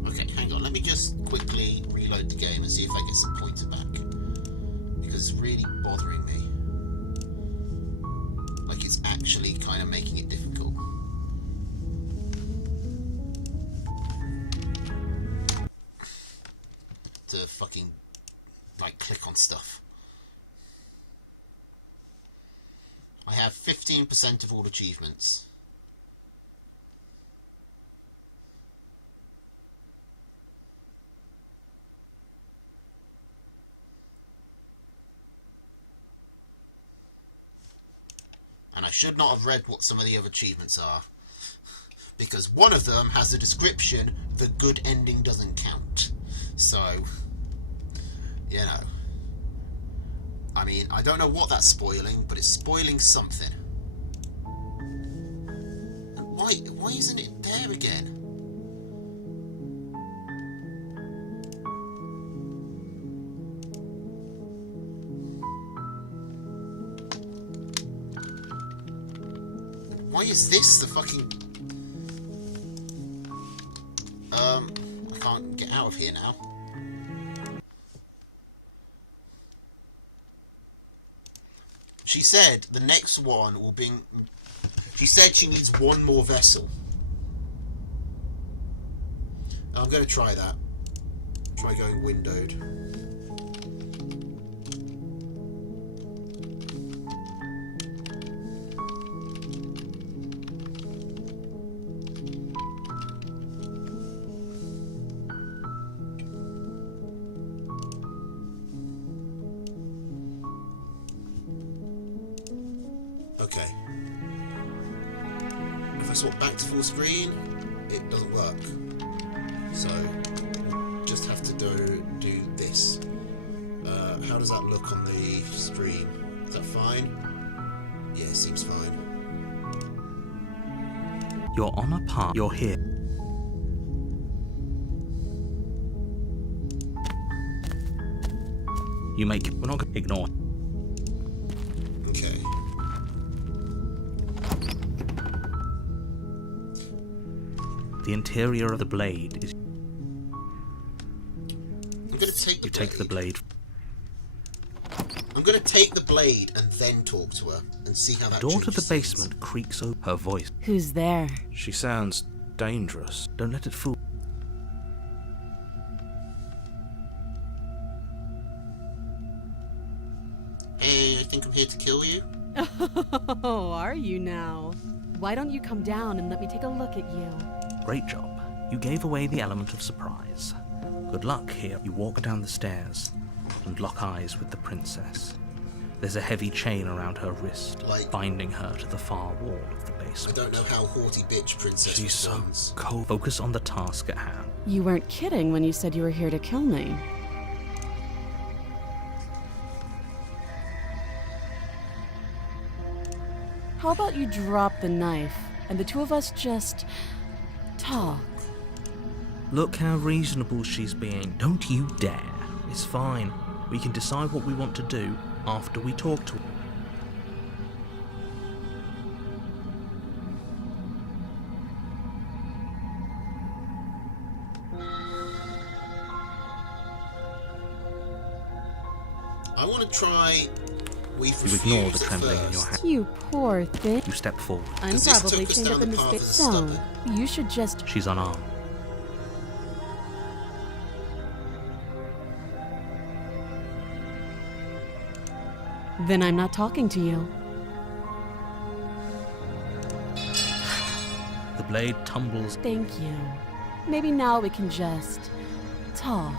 Okay, hang on. Let me just quickly reload the game and see if I get some pointer back. Because it's really bothering me. Like, it's actually kind of making it difficult. To fucking, like, click on stuff. I have 15% of all achievements. And I should not have read what some of the other achievements are. Because one of them has the description, the good ending doesn't count. So, you know. I mean, I don't know what that's spoiling, but it's spoiling something. And why isn't it there again? Why is this the fucking... I can't get out of here now. She said the next one will be... She said she needs one more vessel. I'm going to try that. Try going windowed. Okay. If I swap back to full screen, it doesn't work. So we'll just have to do this. How does that look on the stream? Is that fine? Yeah, it seems fine. You're on a path. You're here. You make. We're not going to ignore. Okay. The interior of the blade is. I'm gonna take the You take the blade. I'm gonna take the blade and then talk to her and see how that Door to changes the things. basement creaks open. Her voice. Who's there? She sounds dangerous. Don't let it fool. Hey, I think I'm here to kill you. Oh, are you now? Why don't you come down and let me take a look at you? Great job. You gave away the element of surprise. Good luck here. You walk down the stairs and lock eyes with the princess. There's a heavy chain around her wrist, Like- binding her to the far wall of the I basement. don't know how haughty bitch princess She's so responds. cold. Focus on the task at hand. You weren't kidding when you said you were here to kill me. How about you drop the knife and the two of us just talk? Look how reasonable she's being. Don't you dare. It's fine. We can decide what we want to do after we talk to her. I want to try. We've You ignore the refused at trembling in your first. hand. You poor thing. You step forward. I'm This probably took us chained down up in the this path big of the stone. stubborn. You should just. She's unarmed. Then I'm not talking to you. The blade tumbles. Thank you. Maybe now we can just talk.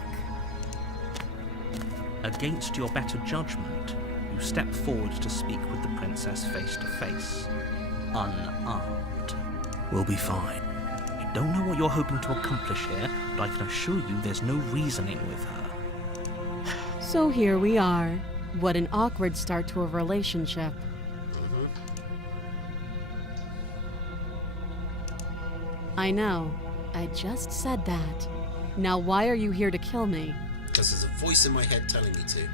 Against your better judgment, you step forward to speak with the princess face to face. Unarmed. We'll be fine. I don't know what you're hoping to accomplish here, but I can assure you there's no reasoning with her. So here we are. What an awkward start to a relationship. I know. I just said that. Now why are you here to kill me? Because there's a voice in my head telling me to.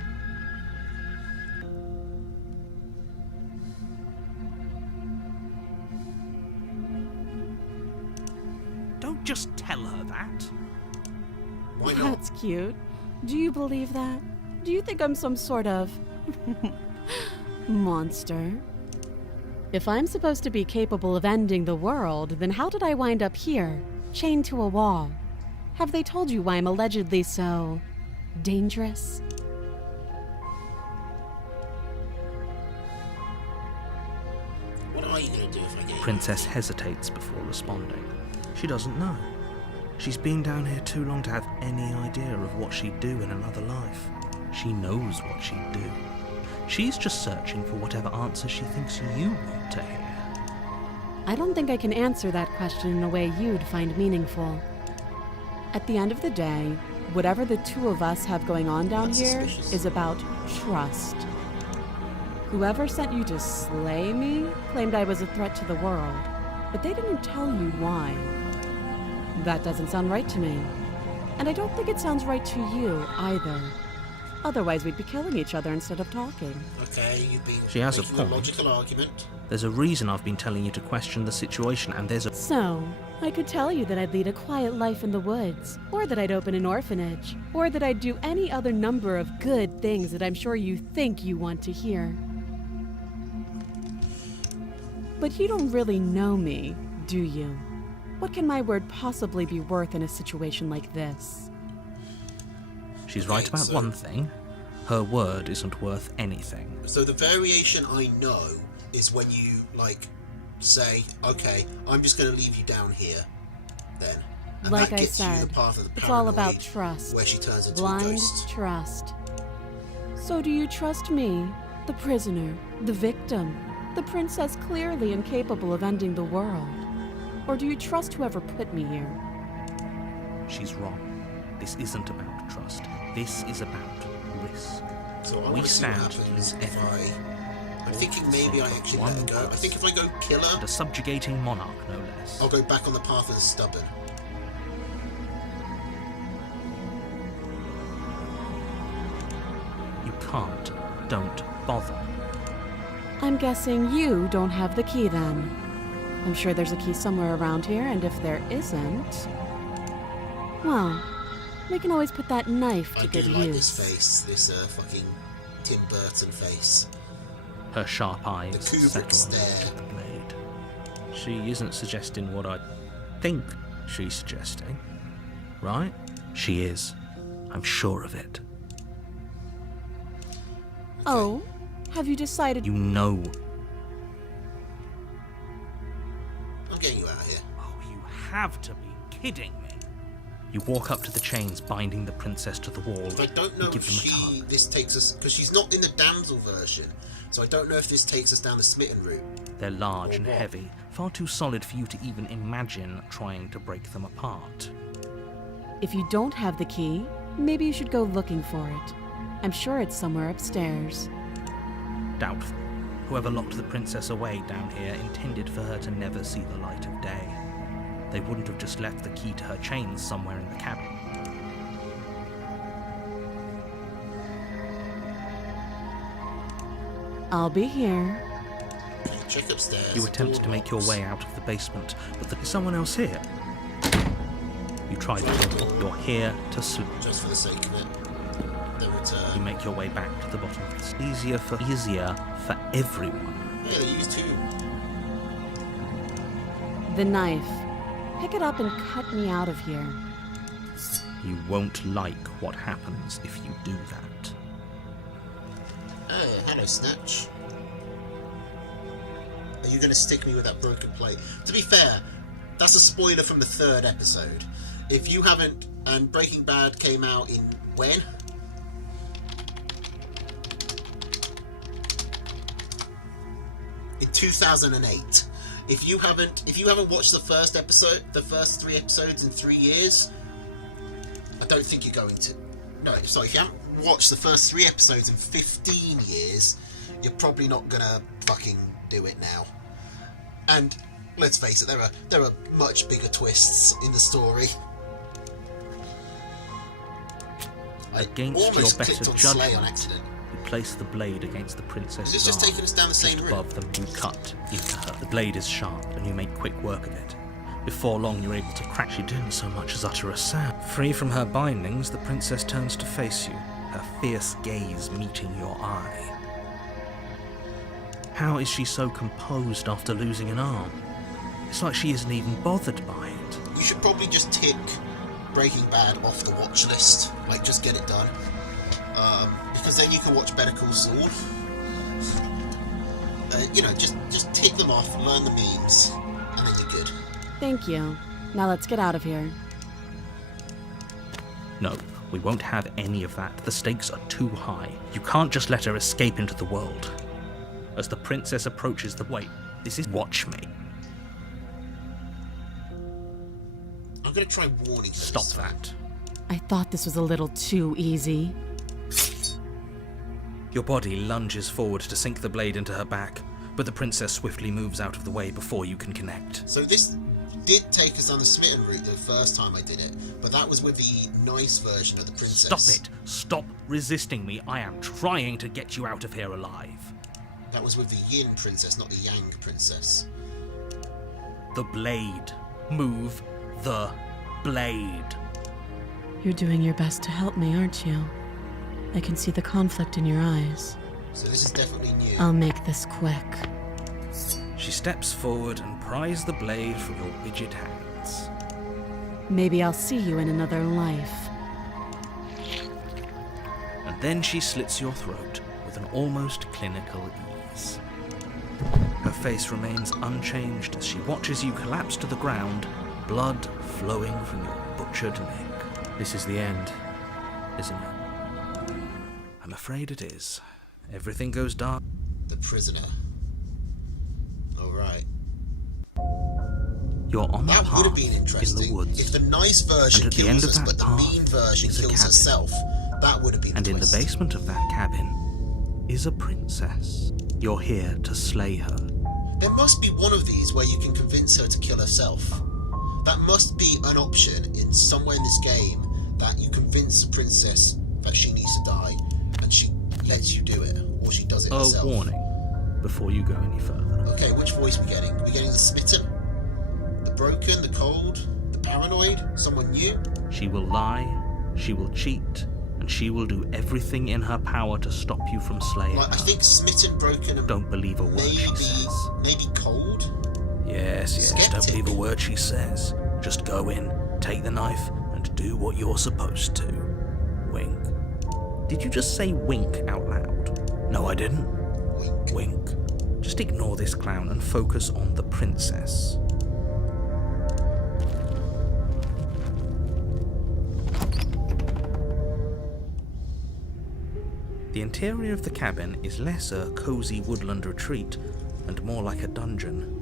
Don't just tell her that. Why not? That's cute. Do you believe that? Do you think I'm some sort of monster? If I'm supposed to be capable of ending the world, then how did I wind up here, chained to a wall? Have they told you why I'm allegedly so dangerous? What are you going to do if I get you? Princess hesitates before responding. She doesn't know. She's been down here too long to have any idea of what she'd do in another life. She knows what she'd do. She's just searching for whatever answer she thinks you want to hear. I don't think I can answer that question in a way you'd find meaningful. At the end of the day, whatever the two of us have going on down That's here suspicious. is about trust. Whoever sent you to slay me claimed I was a threat to the world, but they didn't tell you why. That doesn't sound right to me. And I don't think it sounds right to you either. Otherwise, we'd be killing each other instead of talking. Okay, you've been She has a making point. logical argument. There's a reason I've been telling you to question the situation, and there's a... So, I could tell you that I'd lead a quiet life in the woods, or that I'd open an orphanage, or that I'd do any other number of good things that I'm sure you think you want to hear. But you don't really know me, do you? What can my word possibly be worth in a situation like this? She's Okay, right about so- one thing. Her word isn't worth anything. So the variation I know is when you, like, say, okay, I'm just going to leave you down here, then. And Like that I gets you said, the path of the it's all about paranoid, trust. where she turns into a Blind ghost. trust. So do you trust me, the prisoner, the victim, the princess clearly incapable of ending the world? Or do you trust whoever put me here? She's wrong. This isn't about trust. This is about risk. So I We want to see what stand to happens lose if everything. I'm thinking maybe I actually let her go. I think if I go kill And her, a subjugating monarch, no less. I'll go back on the path of the stubborn. You can't. Don't bother. I'm guessing you don't have the key then. I'm sure there's a key somewhere around here, and if there isn't, well, we can always put that knife to I do good like use. this face, this fucking Tim Burton face. Her sharp eyes The Kubrick settle on the stare. edge of the blade. She isn't suggesting what I think she's suggesting, right? She is. I'm sure of it. Oh, have you decided? You know. I'm getting you out of here. Oh, you have to be kidding me. You walk up to the chains binding the princess to the wall. I don't know and give if them a tug. this takes us, because she's not in the damsel version, so I don't know if this takes us down the smitten route. They're large Or and what? heavy, far too solid for you to even imagine trying to break them apart. If you don't have the key, maybe you should go looking for it. I'm sure it's somewhere upstairs. Doubtful. Whoever locked the princess away down here intended for her to never see the light of day. They wouldn't have just left the key to her chains somewhere in the cabin. I'll be here. Check upstairs. You attempt door to make your locks. way out of the basement, but there's someone else here. You try the door. You're here to sleep. Just for the sake of it. The You return. make your way back to the bottom. It's easier for everyone. Yeah, they used two. The knife. Pick it up and cut me out of here. You won't like what happens if you do that. Oh, hello, Snatch. Are you going to stick me with that broken plate? To be fair, that's a spoiler from the 3rd episode. If you haven't, and Breaking Bad came out in when? In 2008. If you haven't watched the first episode, the first 3 episodes in 3 years, I don't think you're going to. No, sorry, if you haven't watched the first 3 episodes in 15 years, you're probably not gonna fucking do it now. And let's face it, there are much bigger twists in the story. I Against almost your better clicked on Slay on judgment, accident. you place the blade against the princess's It's just arm. taking us down the same Just route. above them, you cut into her. The blade is sharp, and you make quick work of it. Before long, you're able to crack. She didn't so much as utter a sound. Free from her bindings, the princess turns to face you, her fierce gaze meeting your eye. How is she so composed after losing an arm? It's like she isn't even bothered by it. You should probably just tick Breaking Bad off the watch list. Like, just get it done. Because then you can watch Better Call Saul. Just tick them off, learn the memes, and then you're good. Thank you. Now let's get out of here. No, we won't have any of that. The stakes are too high. You can't just let her escape into the world. As the princess approaches the wait, this is watch me. I'm gonna try warning her. Stop this that. I thought this was a little too easy. Your body lunges forward to sink the blade into her back, but the princess swiftly moves out of the way before you can connect. So this did take us on the smitten route the first time I did it, but that was with the nice version of the princess. Stop it! Stop resisting me. I am trying to get you out of here alive. That was with the Yin princess, not the Yang princess. The blade. Move the blade. You're doing your best to help me, aren't you? I can see the conflict in your eyes. So this is definitely new. I'll make this quick. She steps forward and pries the blade from your rigid hands. Maybe I'll see you in another life. And then she slits your throat with an almost clinical ease. Her face remains unchanged as she watches you collapse to the ground, blood flowing from your butchered neck. This is the end, isn't it? I'm afraid it is. Everything goes dark. The prisoner. Alright. You're on the That path would have been in interesting. the woods. If the nice version And at the end kills of us, that but the path mean version is a kills cabin. herself, that would have been And the in the twist. basement of that cabin is a princess. You're here to slay her. There must be one of these where you can convince her to kill herself. That must be an option in somewhere in this game, that you convince the princess that she needs to die, and she lets you do it, or she does it A herself. warning before you go any further. Okay, which voice are we getting? Are we getting the smitten? The broken? The cold? The paranoid? Someone new? She will lie, she will cheat, and she will do everything in her power to stop you from slaying Like, I her. think smitten, broken, and Don't believe a word she says. maybe cold? Yes, don't Skeptic. believe a word she says. Just go in, take the knife, and do what you're supposed to. Wink. Did you just say wink out loud? No, I didn't. Wink. Wink. Just ignore this clown and focus on the princess. The interior of the cabin is less a cozy woodland retreat and more like a dungeon.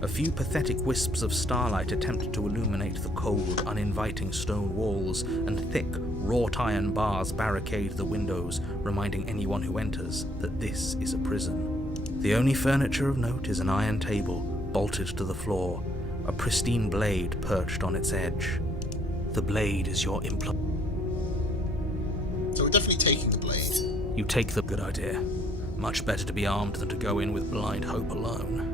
A few pathetic wisps of starlight attempt to illuminate the cold, uninviting stone walls, and thick, wrought iron bars barricade the windows, reminding anyone who enters that this is a prison. The only furniture of note is an iron table, bolted to the floor, a pristine blade perched on its edge. The blade is your So we're definitely taking the blade. You take the good idea. Much better to be armed than to go in with blind hope alone.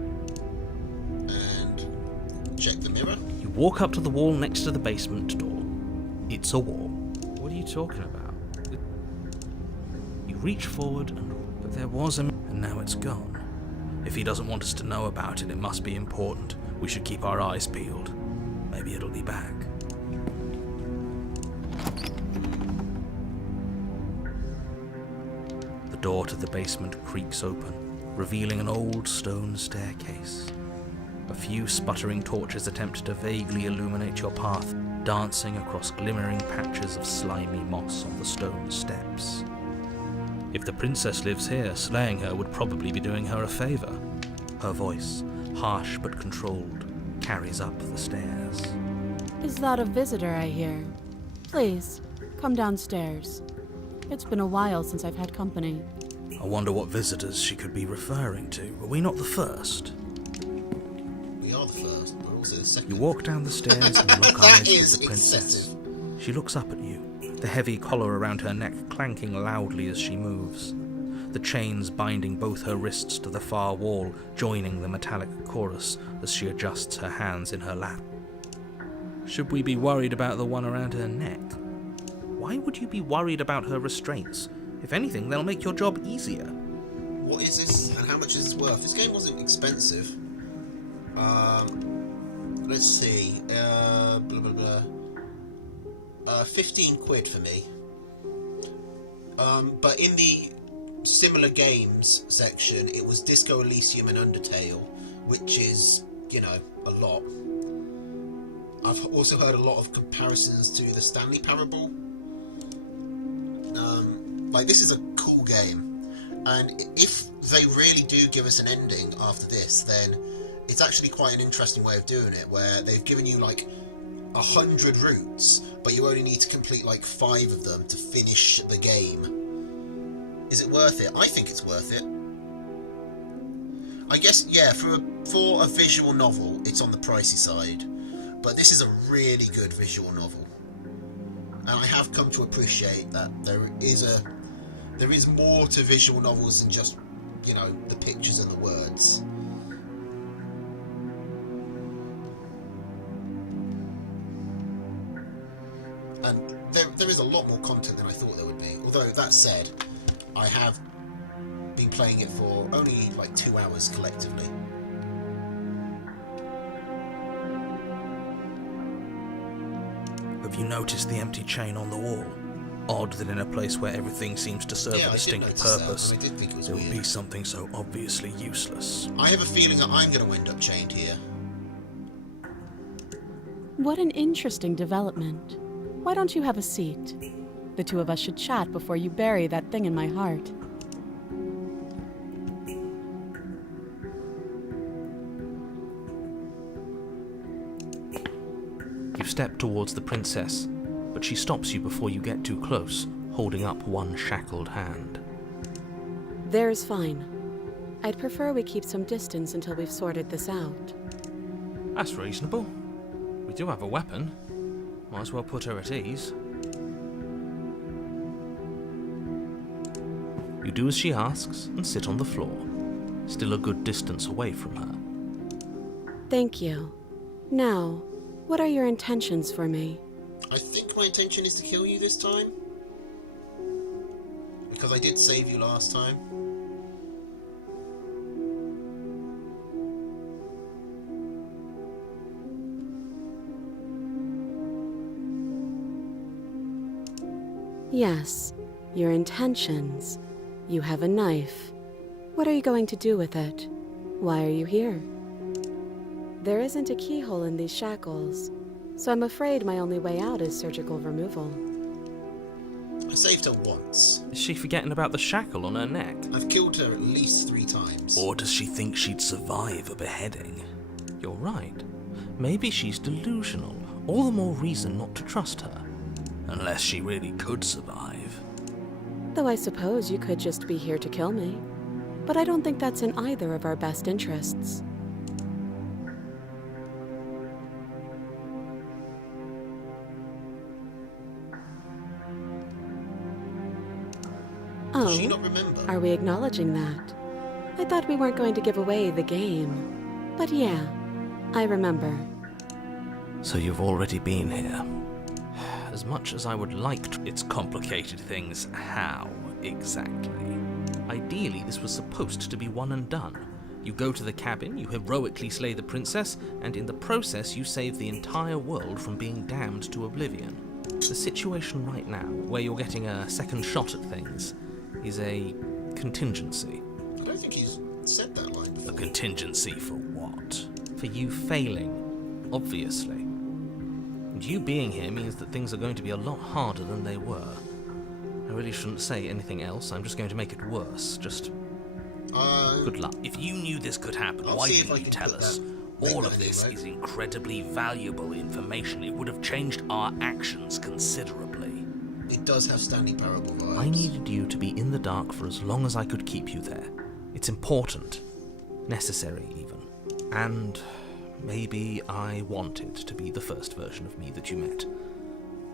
And check the mirror. You walk up to the wall next to the basement door. It's a wall. What are you talking about? You reach forward, but there was and now it's gone. If he doesn't want us to know about it, it must be important. We should keep our eyes peeled. Maybe it'll be back. The door to the basement creaks open, revealing an old stone staircase. A few sputtering torches attempt to vaguely illuminate your path, dancing across glimmering patches of slimy moss on the stone steps. If the princess lives here, slaying her would probably be doing her a favor. Her voice, harsh but controlled, carries up the stairs. Is that a visitor I hear? Please, come downstairs. It's been a while since I've had company. I wonder what visitors she could be referring to. Were we not the first? We are the first, but also the second. You walk down the stairs and lock That eyes is with the princess. excessive. She looks up at you, the heavy collar around her neck clanking loudly as she moves. The chains binding both her wrists to the far wall, joining the metallic chorus as she adjusts her hands in her lap. Should we be worried about the one around her neck? Why would you be worried about her restraints? If anything, they'll make your job easier. What is this, and how much is this worth? This game wasn't expensive. Let's see. Blah blah blah. 15 quid for me. But in the similar games section, it was Disco Elysium and Undertale, which is, you know, a lot. I've also heard a lot of comparisons to the Stanley Parable. Like, this is a cool game, and if they really do give us an ending after this, then it's actually quite an interesting way of doing it, where they've given you like 100 routes, but you only need to complete like 5 of them to finish the game. Is it worth it? I think it's worth it. I guess, yeah, for a visual novel, it's on the pricey side, but this is a really good visual novel. And I have come to appreciate that there is more to visual novels than just, you know, the pictures and the words. And there is a lot more content than I thought there would be. Although, that said, I have been playing it for only like 2 hours collectively. Have you noticed the empty chain on the wall? Odd that in a place where everything seems to serve Yeah, a I did distinct notice purpose, that, and I did think it was there would weird. be something so obviously useless. I have a feeling that I'm going to end up chained here. What an interesting development. Why don't you have a seat? The two of us should chat before you bury that thing in my heart. step towards the princess, but she stops you before you get too close, holding up one shackled hand. There's fine. I'd prefer we keep some distance until we've sorted this out. That's reasonable. We do have a weapon. Might as well put her at ease. You do as she asks and sit on the floor, still a good distance away from her. Thank you. Now, what are your intentions for me? I think my intention is to kill you this time. Because I did save you last time. Yes, your intentions. You have a knife. What are you going to do with it? Why are you here? There isn't a keyhole in these shackles, so I'm afraid my only way out is surgical removal. I saved her once. Is she forgetting about the shackle on her neck? I've killed her at least 3 times. Or does she think she'd survive a beheading? You're right. Maybe she's delusional. All the more reason not to trust her. Unless she really could survive. Though I suppose you could just be here to kill me. But I don't think that's in either of our best interests. Does she Oh, not remember? are we acknowledging that? I thought we weren't going to give away the game. But yeah, I remember. So you've already been here. As much as I would like to, it's complicated things. How exactly? Ideally, this was supposed to be one and done. You go to the cabin, you heroically slay the princess, and in the process you save the entire world from being damned to oblivion. The situation right now, where you're getting a second shot at things, is a contingency. I don't think he's said that line before. A contingency for what? For you failing, obviously. And you being here means that things are going to be a lot harder than they were. I really shouldn't say anything else, I'm just going to make it worse. Just good luck. If you knew this could happen, I'll why see if didn't I you can tell put us? that All name of in this it, is incredibly valuable information. It would have changed our actions considerably. It does have Stanley Parable vibes. I needed you to be in the dark for as long as I could keep you there. It's important. Necessary, even. And maybe I wanted to be the first version of me that you met.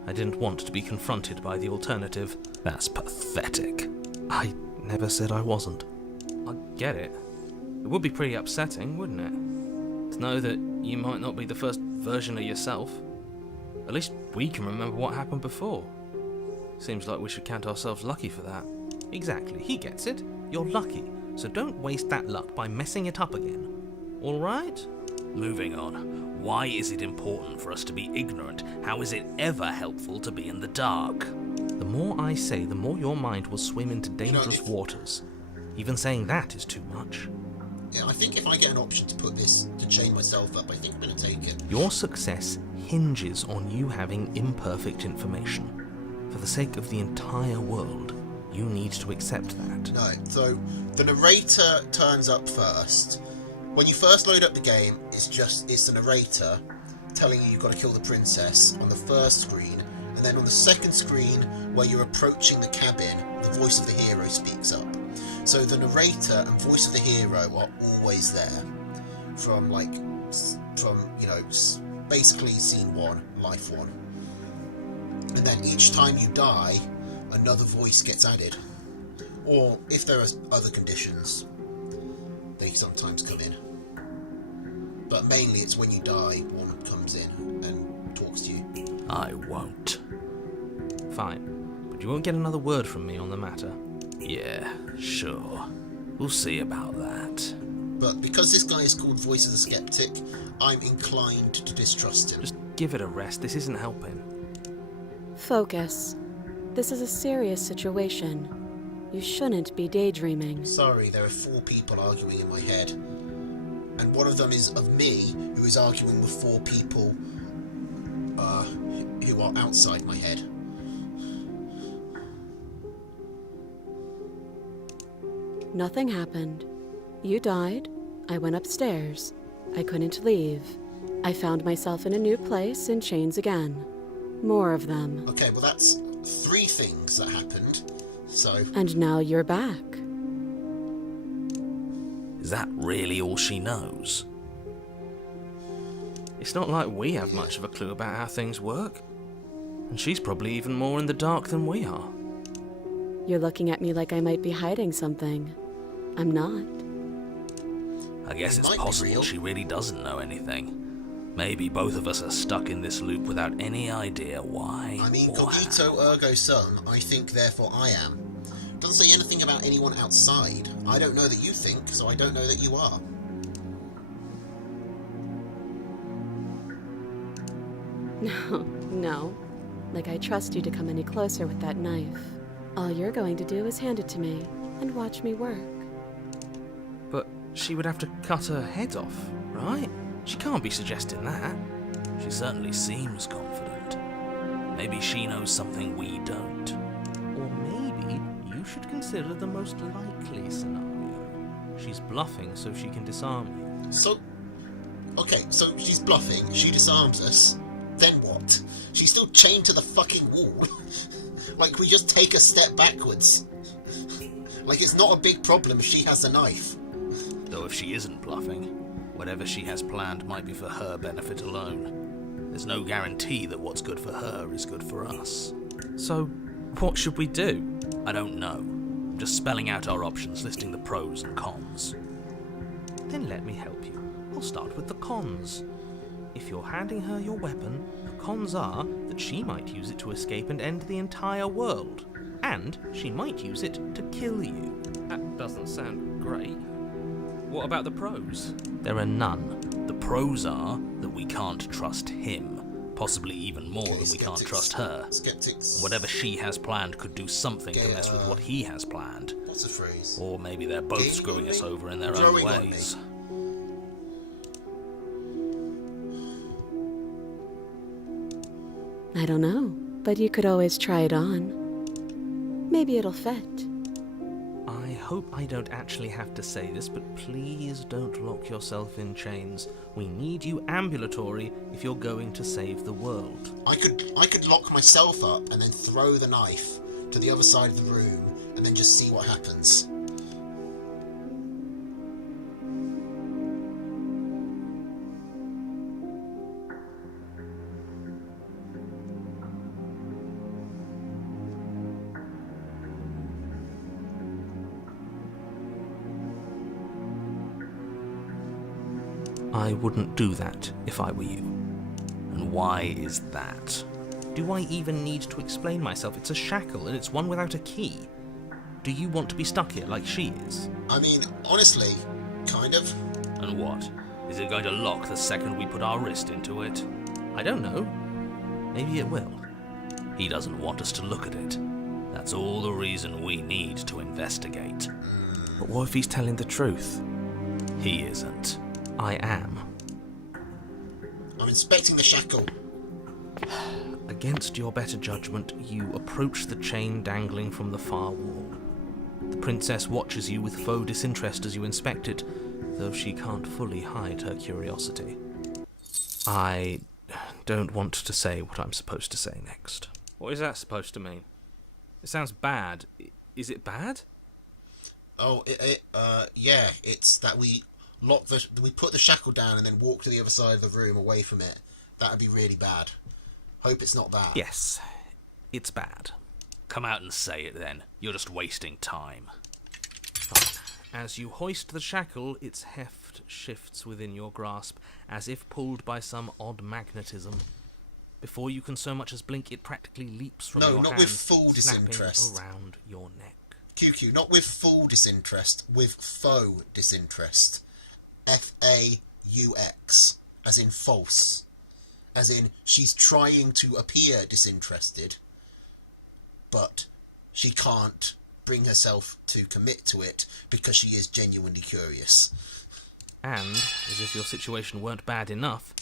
I didn't want to be confronted by the alternative. That's pathetic. I never said I wasn't. I get it. It would be pretty upsetting, wouldn't it? To know that you might not be the first version of yourself. At least we can remember what happened before. Seems like we should count ourselves lucky for that. Exactly, he gets it. You're lucky, so don't waste that luck by messing it up again. Alright? Moving on. Why is it important for us to be ignorant? How is it ever helpful to be in the dark? The more I say, the more your mind will swim into dangerous waters. Even saying that is too much. Yeah, I think if I get an option to put this, to chain myself up, I think I'm going to take it. Your success hinges on you having imperfect information. For the sake of the entire world, you need to accept that. No, so the narrator turns up first. When you first load up the game, it's the narrator telling you you've got to kill the princess on the first screen, and then on the second screen, where you're approaching the cabin, the voice of the hero speaks up. So the narrator and voice of the hero are always there, from basically scene 1, life 1. And then each time you die, another voice gets added. Or if there are other conditions, they sometimes come in. But mainly it's when you die, one comes in and talks to you. I won't. Fine, but you won't get another word from me on the matter. Yeah, sure. We'll see about that. But because this guy is called Voice of the Skeptic, I'm inclined to distrust him. Just give it a rest, this isn't helping. Focus. This is a serious situation. You shouldn't be daydreaming. Sorry, there are 4 people arguing in my head. And one of them is of me, who is arguing with 4 people who are outside my head. Nothing happened. You died. I went upstairs. I couldn't leave. I found myself in a new place in chains again. More of them. Okay, well that's 3 things that happened. So, And now you're back. Is that really all she knows? It's not like we have much of a clue about how things work. And she's probably even more in the dark than we are. You're looking at me like I might be hiding something. I'm not. I guess It it's might be possible real. she really doesn't know anything. Maybe both of us are stuck in this loop without any idea why. I mean, or cogito how. ergo sum, I think therefore I am. Doesn't say anything about anyone outside. I don't know that you think, so I don't know that you are. No. Like I trust you to come any closer with that knife. All you're going to do is hand it to me and watch me work. But she would have to cut her head off, right? She can't be suggesting that. She certainly seems confident. Maybe she knows something we don't. Or maybe you should consider the most likely scenario. She's bluffing so she can disarm you. So, okay, so she's bluffing, she disarms us, then what? She's still chained to the fucking wall. Like, we just take a step backwards. Like, it's not a big problem if she has the knife. Though if she isn't bluffing, whatever she has planned might be for her benefit alone. There's no guarantee that what's good for her is good for us. So, what should we do? I don't know. I'm just spelling out our options, listing the pros and cons. Then let me help you. I'll start with the cons. If you're handing her your weapon, the cons are that she might use it to escape and end the entire world. And she might use it to kill you. That doesn't sound great. What about the pros? There are none. The pros are that we can't trust him, possibly even more Okay, than we can't skeptics. trust her. Skeptics. Whatever she has planned could do something to mess with what he has planned. What's the phrase? Or maybe they're both screwing us over in their own Growing on me. ways. I don't know, but you could always try it on. Maybe it'll fit. I hope I don't actually have to say this, but please don't lock yourself in chains. We need you ambulatory if you're going to save the world. I could lock myself up and then throw the knife to the other side of the room and then just see what happens. I wouldn't do that if I were you. And why is that? Do I even need to explain myself? It's a shackle and it's one without a key. Do you want to be stuck here like she is? I mean, honestly, kind of. And what? Is it going to lock the second we put our wrist into it? I don't know. Maybe it will. He doesn't want us to look at it. That's all the reason we need to investigate. But what if he's telling the truth? He isn't. I am. I'm inspecting the shackle. Against your better judgment, you approach the chain dangling from the far wall. The princess watches you with faux disinterest as you inspect it, though she can't fully hide her curiosity. I don't want to say what I'm supposed to say next. What is that supposed to mean? It sounds bad. Is it bad? Oh, yeah, it's that we put the shackle down and then walk to the other side of the room away from it. That'd be really bad. Hope it's not that. Yes, it's bad. Come out and say it then. You're just wasting time. As you hoist the shackle, its heft shifts within your grasp, as if pulled by some odd magnetism. Before you can so much as blink, it practically leaps from No, your not hand, with full snapping disinterest. around your neck. QQ, not with full disinterest, with faux disinterest. F-A-U-X. As in false. As in, she's trying to appear disinterested, but she can't bring herself to commit to it because she is genuinely curious. And, as if your situation weren't bad enough,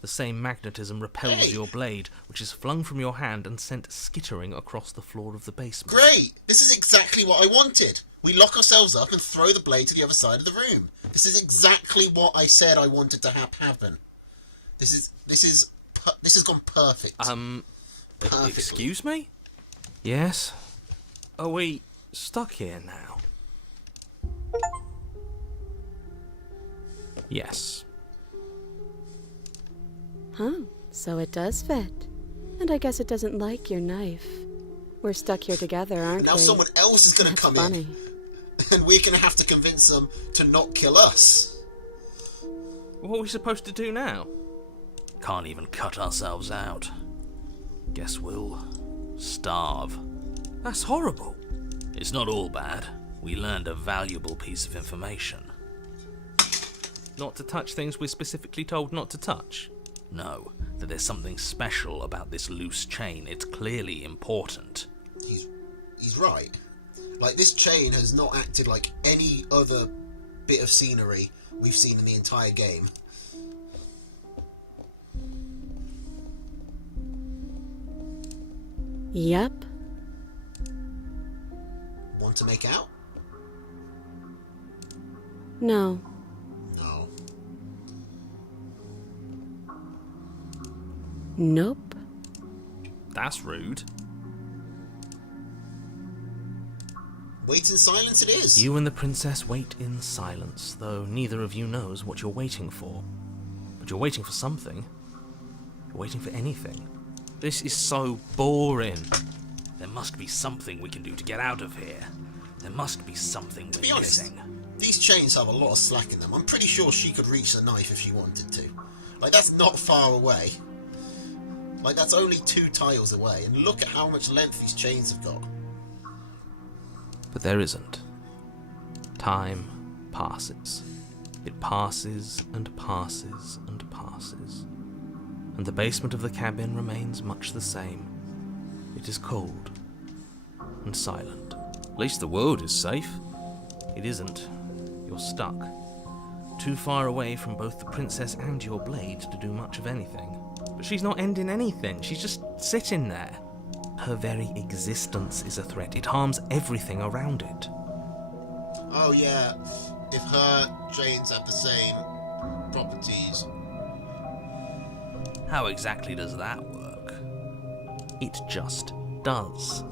the same magnetism repels Hey! your blade, which is flung from your hand and sent skittering across the floor of the basement. Great! This is exactly what I wanted. We lock ourselves up and throw the blade to the other side of the room. This is exactly what I said I wanted to happen. This has gone perfect. Perfectly. Excuse me? Yes? Are we stuck here now? Yes. Huh, so it does fit. And I guess it doesn't like your knife. We're stuck here together, aren't Now we? someone else is going to That's come funny. in, and we're going to have to convince them to not kill us. What are we supposed to do now? Can't even cut ourselves out. Guess we'll starve. That's horrible. It's not all bad. We learned a valuable piece of information. Not to touch things we're specifically told not to touch. No, that there's something special about this loose chain. It's clearly important. He's right. Like, this chain has not acted like any other bit of scenery we've seen in the entire game. Yep. Want to make out? No. No. Nope. That's rude. Wait in silence it is. You and the princess wait in silence, though neither of you knows what you're waiting for. But you're waiting for something. You're waiting for anything. This is so boring. There must be something we can do to get out of here. There must be something To be we're honest, missing. these chains have a lot of slack in them. I'm pretty sure she could reach the knife if she wanted to. Like, that's not far away. Like, that's only 2 tiles away, and look at how much length these chains have got. But there isn't. Time passes. It passes and passes and passes. And the basement of the cabin remains much the same. It is cold and silent. At least the world is safe. It isn't. You're stuck. Too far away from both the princess and your blade to do much of anything. But she's not ending anything. She's just sitting there. Her very existence is a threat. It harms everything around it. Oh yeah, if her chains have the same properties. How exactly does that work? It just does.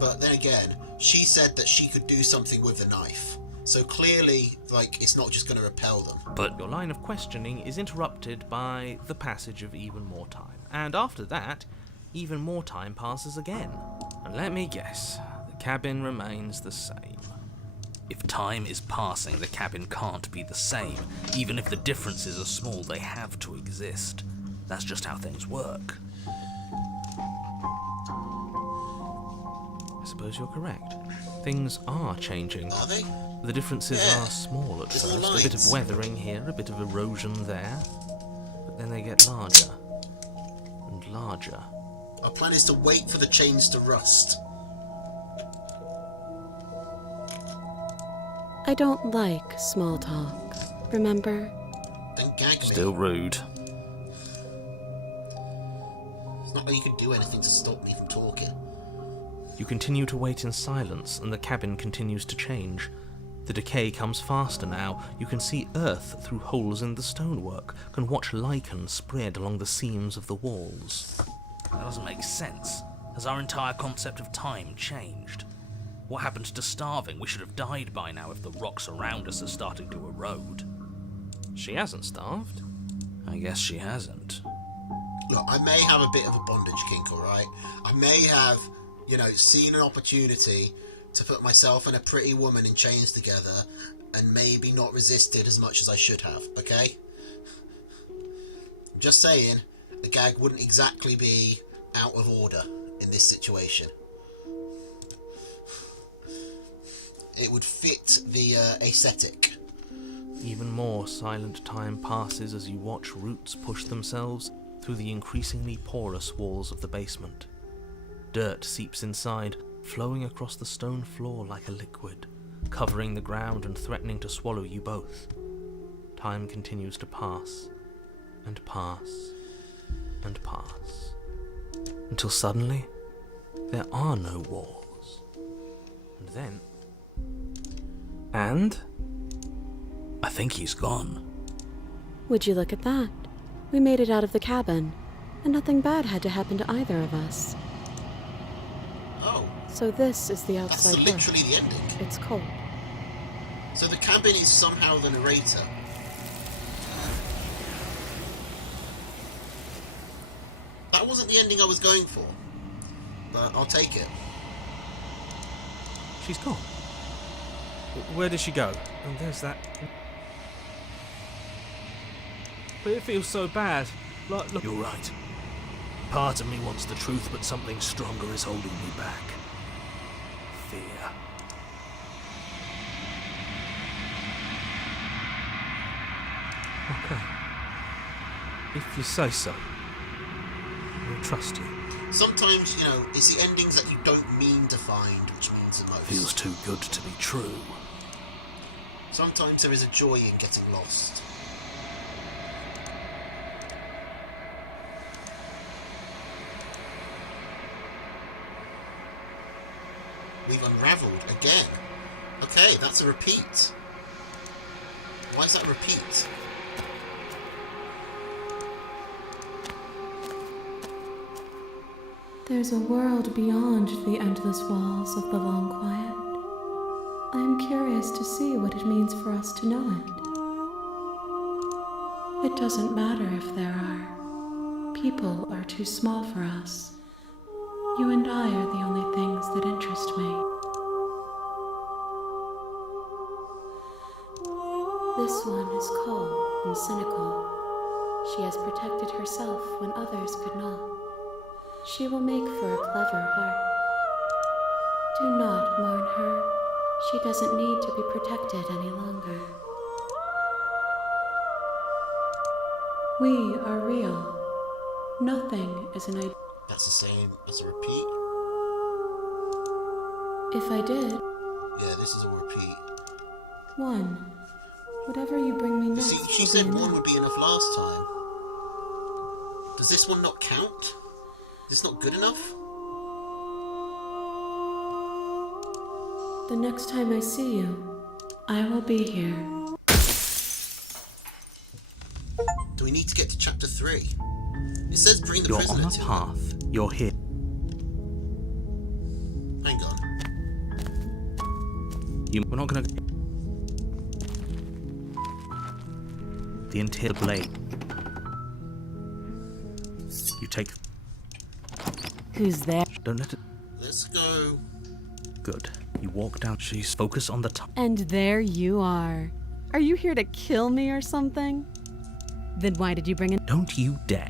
But then again, she said that she could do something with the knife. So clearly, like, it's not just going to repel them. But Your line of questioning is interrupted by the passage of even more time. And after that, even more time passes again. And let me guess, the cabin remains the same. if time is passing, the cabin can't be the same. Even if the differences are small, they have to exist. That's just how things work. I suppose you're correct. Things are changing. Are they? The differences Yeah. are small at There's more first, a bit of lines. weathering here, a bit of erosion there, but then they get larger and larger. Our plan is to wait for the chains to rust. I don't like small talk, remember? Then gag me. Still rude. It's not like you can do anything to stop me from talking. You continue to wait in silence, and the cabin continues to change. The decay comes faster now. You can see earth through holes in the stonework, can watch lichen spread along the seams of the walls. That doesn't make sense. Has our entire concept of time changed? What happened to starving? We should have died by now if the rocks around us are starting to erode. She hasn't starved. I guess she hasn't. Look, I may have a bit of a bondage kink, alright? I may have, seen an opportunity to put myself and a pretty woman in chains together and maybe not resisted as much as I should have, okay? I'm just saying, the gag wouldn't exactly be out of order in this situation. It would fit the aesthetic. Even more silent time passes as you watch roots push themselves through the increasingly porous walls of the basement. Dirt seeps inside, flowing across the stone floor like a liquid, covering the ground and threatening to swallow you both. Time continues to pass, and pass, and pass, until suddenly there are no walls. And then... I think he's gone. Would you look at that? We made it out of the cabin, and nothing bad had to happen to either of us. Oh, So this is the that's outside world. literally the ending. It's cold. So the cabin is somehow the narrator. That wasn't the ending I was going for, but I'll take it. She's gone. Where did she go? Oh, there's that. But it feels so bad. Look. You're right. Part of me wants the truth, but something stronger is holding me back. Fear. Okay. If you say so, I'll trust you. Sometimes, it's the endings that you don't mean to find which means the most. Feels too good to be true. Sometimes there is a joy in getting lost. We've unravelled again. Okay, that's a repeat. Why is that a repeat? There's a world beyond the endless walls of the long quiet. I am curious to see what it means for us to know it. It doesn't matter if there are. People are too small for us. You and I are the only things that interest me. This one is cold and cynical. She has protected herself when others could not. She will make for a clever heart. Do not mourn her. She doesn't need to be protected any longer. We are real. Nothing is an idea. That's the same as a repeat. If I did, Yeah, this is a repeat. one. Whatever you bring me You next see, she will said be one enough. would be enough last time. Does this one not count? Is this not good enough? The next time I see you, I will be here. Do we need to get to chapter 3? It says bring the You're prisoner on a to him. path. You're here. Hang on. We're not gonna. The entire blade. You take. Who's there? Don't let it. Let's go. Good. You walk down. She's focus on the top. And there you are. Are you here to kill me or something? Then why did you bring in? Don't you dare.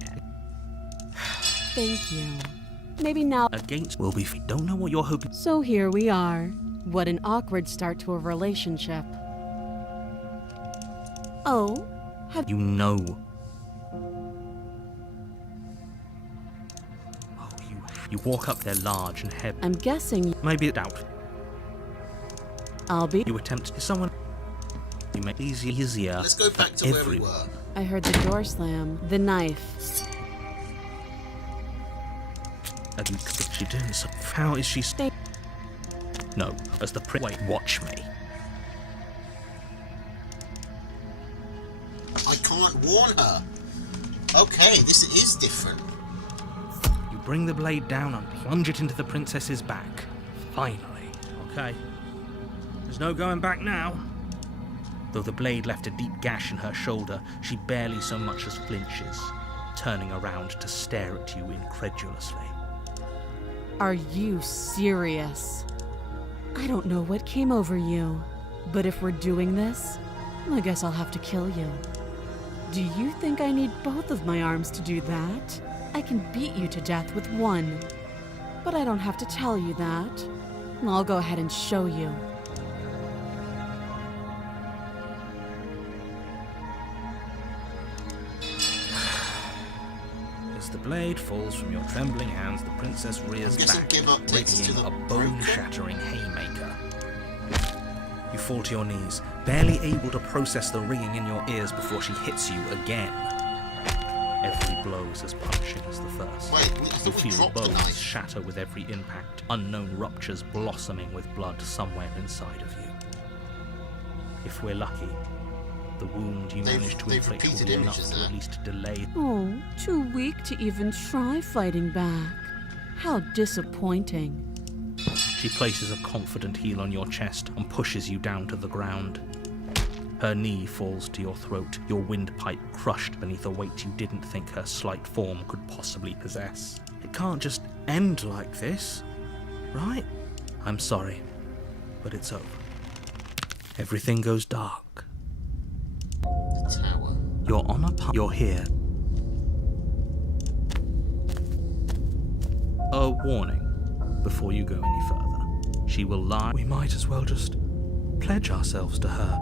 Thank you. Maybe now. Against will be. Don't know what you're hoping. So here we are. What an awkward start to a relationship. Oh, You know. Oh, you walk up there large and heavy. I'm guessing Maybe doubt. I'll be. You attempt to someone. You make it easier. Let's go back to where we everyone. were. I heard the door slam. The knife. She didn't. So how is she? Stay. No, as the prince. Wait, watch me. I can't warn her. Okay, this is different. You bring the blade down and plunge it into the princess's back. Finally. Okay. There's no going back now. Though the blade left a deep gash in her shoulder, she barely so much as flinches, turning around to stare at you incredulously. Are you serious? I don't know what came over you, but if we're doing this, I guess I'll have to kill you. Do you think I need both of my arms to do that? I can beat you to death with one. But I don't have to tell you that. I'll go ahead and show you. As the blade falls from your trembling hands, the princess rears I'm guessing back, give up takes us to readying the a broker? bone-shattering haymaker. You fall to your knees, barely able to process the ringing in your ears before she hits you again. Every blow is as punishing as the first. Wait, I You thought we feel dropped the bones knife. shatter with every impact, unknown ruptures blossoming with blood somewhere inside of you. If we're lucky, The wound you They've- managed to they've inflict repeated will be enough images to there. at least delay. Oh, too weak to even try fighting back. How disappointing. She places a confident heel on your chest and pushes you down to the ground. Her knee falls to your throat, your windpipe crushed beneath a weight you didn't think her slight form could possibly possess. It can't just end like this, right? I'm sorry, but it's over. Everything goes dark. The tower. You're on a path. You're here. A warning before you go any further. She will lie. We might as well just pledge ourselves to her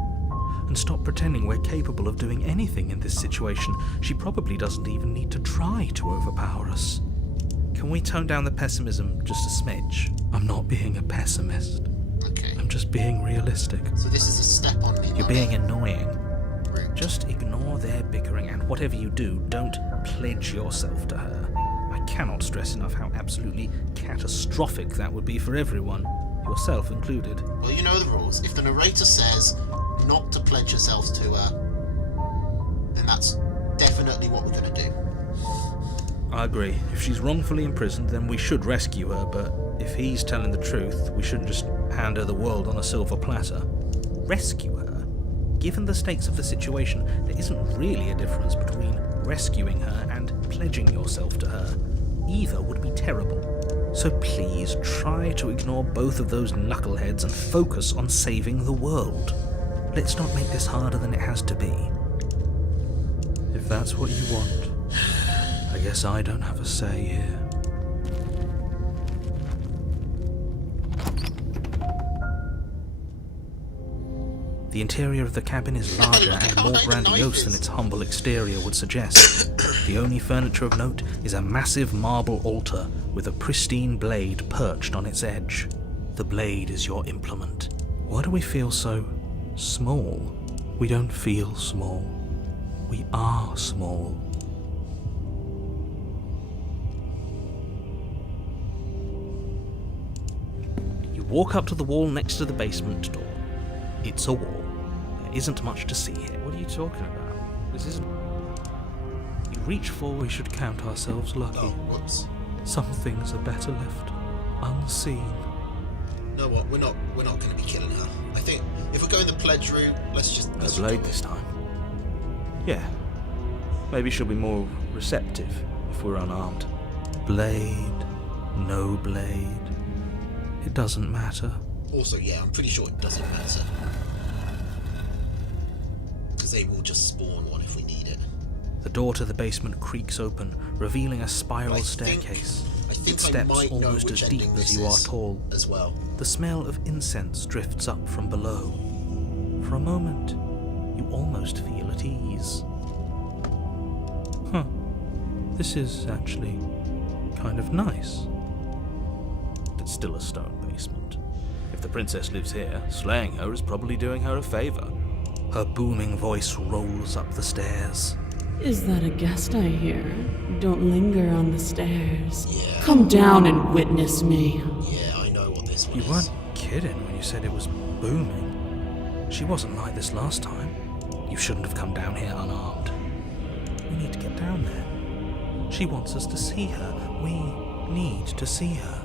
and stop pretending we're capable of doing anything in this situation. She probably doesn't even need to try to overpower us. Can we tone down the pessimism just a smidge? I'm not being a pessimist. Okay. I'm just being realistic. So this is a step on me. You're being annoying. Rude. Just ignore their bickering, and whatever you do, don't pledge yourself to her. I cannot stress enough how absolutely catastrophic that would be for everyone, yourself included. Well, you know the rules. If the narrator says not to pledge yourselves to her, then that's definitely what we're going to do. I agree. If she's wrongfully imprisoned, then we should rescue her, but if he's telling the truth, we shouldn't just hand her the world on a silver platter. Rescue her? Given the stakes of the situation, there isn't really a difference between rescuing her and pledging yourself to her. Either would be terrible. So please try to ignore both of those knuckleheads and focus on saving the world. Let's not make this harder than it has to be. If that's what you want, I guess I don't have a say here. The interior of the cabin is larger and more grandiose than its humble exterior would suggest. The only furniture of note is a massive marble altar with a pristine blade perched on its edge. The blade is your implement. Why do we feel so small? We don't feel small. We are small. You walk up to the wall next to the basement door. It's a wall. There isn't much to see here. What are you talking about? This isn't... You reach for... We should count ourselves lucky. Oh, whoops. Some things are better left unseen. You know what? We're not going to be killing her. I think if we're going the pledge route, let's No just blade do it. this time. Yeah. Maybe she'll be more receptive if we're unarmed. Blade, no blade. It doesn't matter. Also, yeah, I'm pretty sure it doesn't matter. Because they will just spawn one if we need it. The door to the basement creaks open, revealing a spiral I think staircase. It I steps might know almost which as deep ending as this you are is tall. as well. The smell of incense drifts up from below. For a moment, you almost feel at ease. Huh. This is actually kind of nice. It's still a stone basement. If the princess lives here, slaying her is probably doing her a favor. Her booming voice rolls up the stairs. Is that a guest I hear? Don't linger on the stairs. Yeah. Come down and witness me. Yeah, I know what this one You is. weren't kidding when you said it was booming. She wasn't like this last time. You shouldn't have come down here unarmed. We need to get down there. She wants us to see her. We need to see her.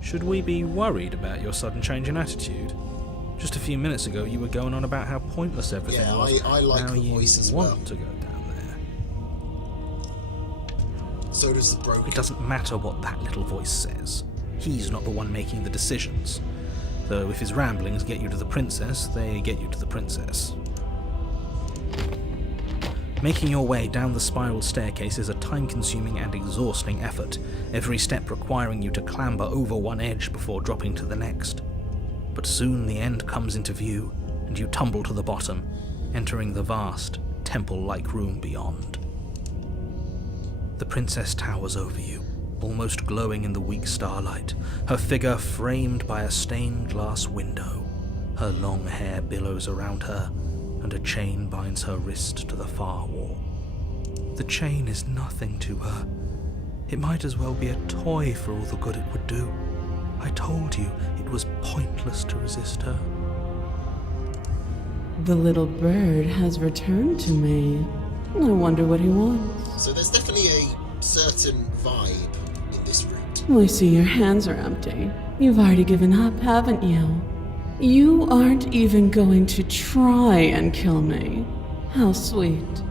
Should we be worried about your sudden change in attitude? Just a few minutes ago, you were going on about how pointless everything Yeah, was. I like now the you voice as want well. to go down there. So does the broken. It doesn't matter what that little voice says. He's not the one making the decisions. Though if his ramblings get you to the princess, they get you to the princess. Making your way down the spiral staircase is a time-consuming and exhausting effort, every step requiring you to clamber over one edge before dropping to the next. But soon the end comes into view, and you tumble to the bottom, entering the vast, temple-like room beyond. The princess towers over you, almost glowing in the weak starlight, her figure framed by a stained glass window. Her long hair billows around her, and a chain binds her wrist to the far wall. The chain is nothing to her. It might as well be a toy for all the good it would do. I told you it was pointless to resist her. The little bird has returned to me. I wonder what he wants. So there's definitely a certain vibe in this route. I see your hands are empty. You've already given up, haven't you? You aren't even going to try and kill me. How sweet.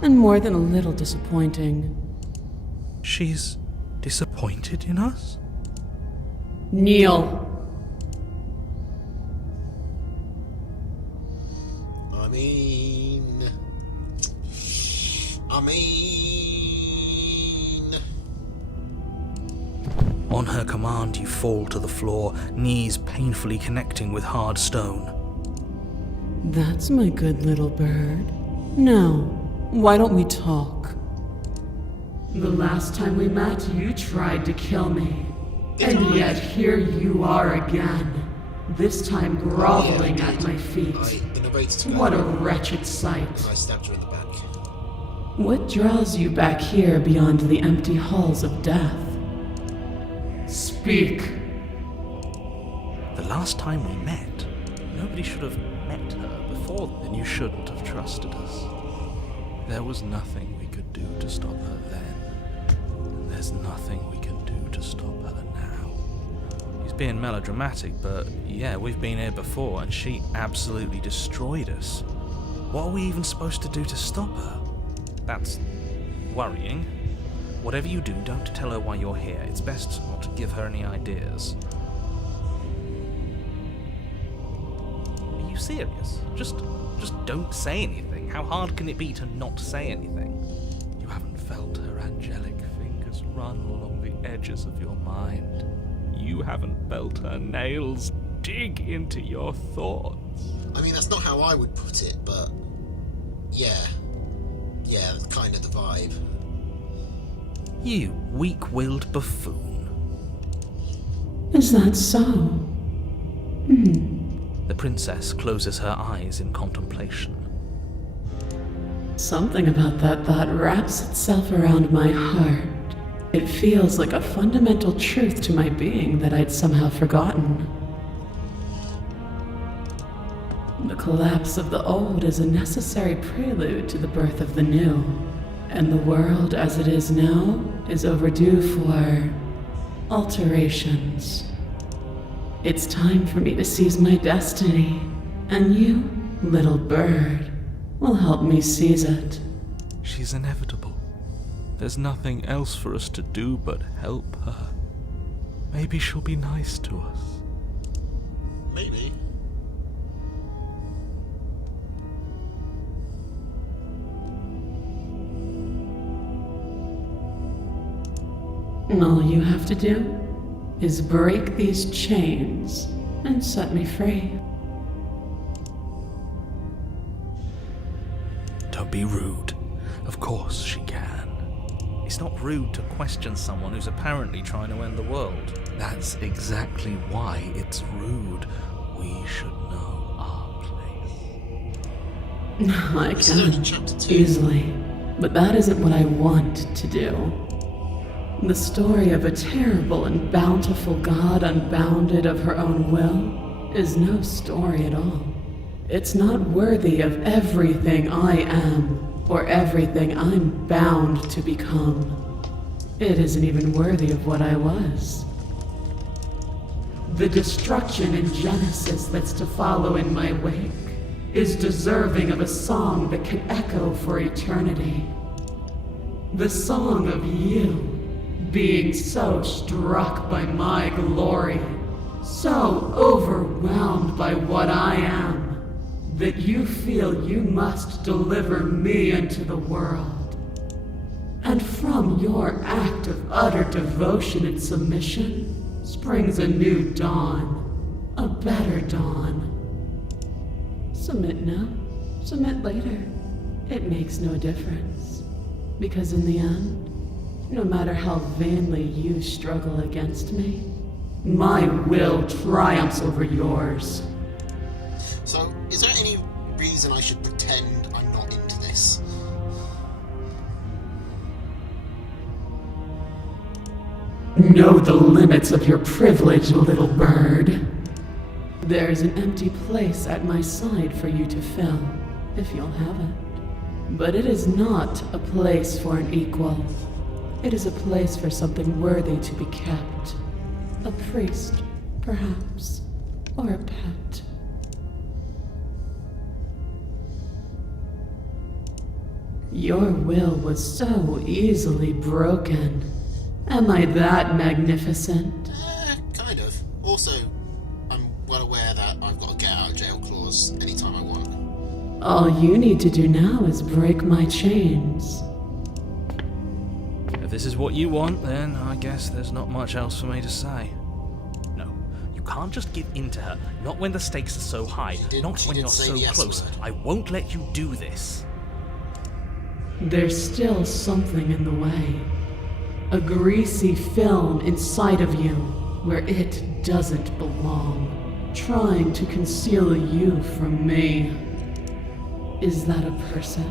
And more than a little disappointing. She's disappointed in us? Kneel. I mean... On her command, you fall to the floor, knees painfully connecting with hard stone. That's my good little bird. Now, why don't we talk? The last time we met, you tried to kill me. And yet here you are again. This time groveling at my feet. What a wretched sight. I stabbed her in the back. What draws you back here beyond the empty halls of death? Speak. The last time we met, nobody should have met her before. Then you shouldn't have trusted us. There was nothing we could do to stop her then. And there's nothing we can do to stop her now. He's being melodramatic, but yeah, we've been here before and she absolutely destroyed us. What are we even supposed to do to stop her? That's worrying. Whatever you do, don't tell her why you're here. It's best not to give her any ideas. Are you serious? Just don't say anything. How hard can it be to not say anything? You haven't felt her angelic fingers run along the edges of your mind. You haven't felt her nails dig into your thoughts. I mean, that's not how I would put it, but... Yeah, that's kind of the vibe. You weak-willed buffoon. Is that so? The princess closes her eyes in contemplation. Something about that thought wraps itself around my heart. It feels like a fundamental truth to my being that I'd somehow forgotten. The collapse of the old is a necessary prelude to the birth of the new, and the world as it is now is overdue for alterations. It's time for me to seize my destiny, and you, little bird, will help me seize it. She's inevitable. There's nothing else for us to do but help her. Maybe she'll be nice to us. Maybe. All you have to do is break these chains and set me free. Don't be rude. Of course she can. It's not rude to question someone who's apparently trying to end the world. That's exactly why it's rude. We should know our place. I This is only can, chapter 2. easily, but that isn't what I want to do. The story of a terrible and bountiful god unbounded of her own will is no story at all. It's not worthy of everything I am, or everything I'm bound to become. It isn't even worthy of what I was. The destruction in Genesis that's to follow in my wake is deserving of a song that can echo for eternity. The song of you, being so struck by my glory, so overwhelmed by what I am, that you feel you must deliver me into the world. And from your act of utter devotion and submission springs a new dawn, a better dawn. Submit now, submit later. It makes no difference. Because in the end, no matter how vainly you struggle against me, my will triumphs over yours. So, is there any reason I should pretend I'm not into this? Know the limits of your privilege, little bird. There's an empty place at my side for you to fill, if you'll have it. But it is not a place for an equal. It is a place for something worthy to be kept. A priest, perhaps, or a pet. Your will was so easily broken. Am I that magnificent? Kind of. Also, I'm well aware that I've got a get out of jail clause anytime I want. All you need to do now is break my chains. If this is what you want, then I guess there's not much else for me to say. No, you can't just give in to her. Not when the stakes are so high. Not when you're so close. I won't let you do this. There's still something in the way. A greasy film inside of you where it doesn't belong, trying to conceal you from me. Is that a person?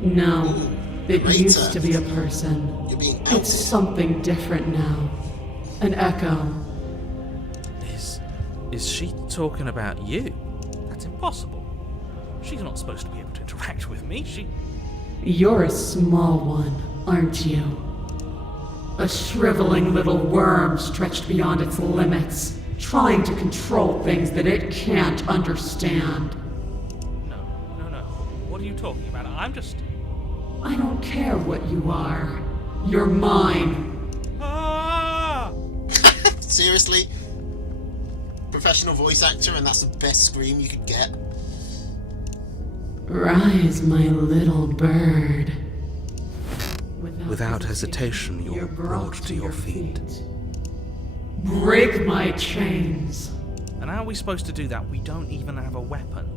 No, it used to be a person. You're being It's outed. something different now. An echo. Is she talking about you? That's impossible. She's not supposed to be able to interact with me. You're a small one, aren't you? A shriveling little worm stretched beyond its limits, trying to control things that it can't understand. No. What are you talking about? I'm just... I don't care what you are. You're mine. Ah! Seriously? Professional voice actor, and that's the best scream you could get? Rise, my little bird. Without hesitation, you're brought to your feet. Break my chains. And how are we supposed to do that? We don't even have a weapon.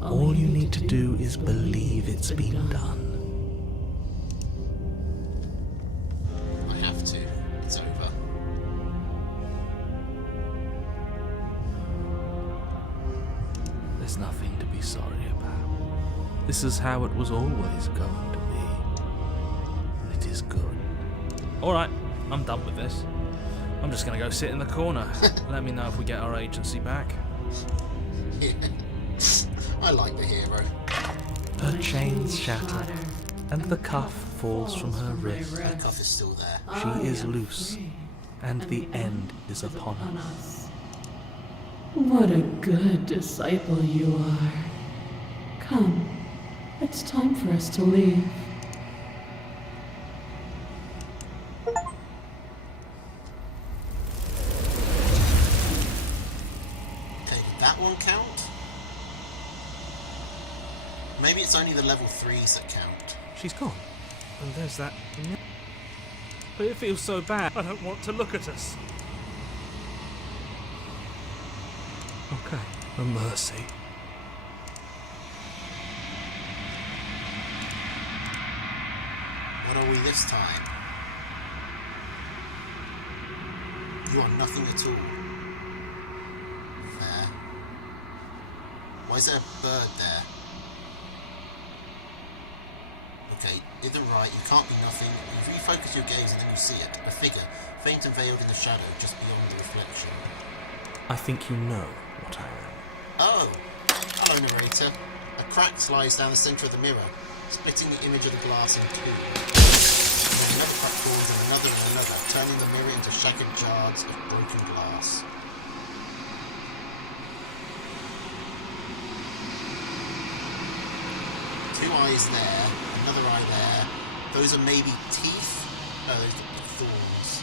All you need to do is believe it's been done. I have to. It's over. There's nothing to be sorry about. This is how it was always going to be. It is good. Alright, I'm done with this. I'm just gonna go sit in the corner. Let me know if we get our agency back. I like the hero. Her chains shatter, and the cuff falls from her wrist. That cuff is still there. She is loose, and the end is upon us. What a good disciple you are. Come, it's time for us to leave. Okay, did that one count? Maybe it's only the level 3s that count. She's gone, and there's that. But it feels so bad. I don't want to look at us. Okay, a mercy. What are we this time? You are nothing at all. Fair. Why is there a bird there? Okay, either right, you can't be nothing. You refocus your gaze and then you see it. A figure, faint and veiled in the shadow, just beyond the reflection. I think you know what I am. Oh! Hello, narrator. A crack slides down the centre of the mirror, splitting the image of the glass in two. Then another crack falls and another, turning the mirror into shattered shards of broken glass. Two eyes there, another eye there. Those are maybe teeth? No, those are thorns.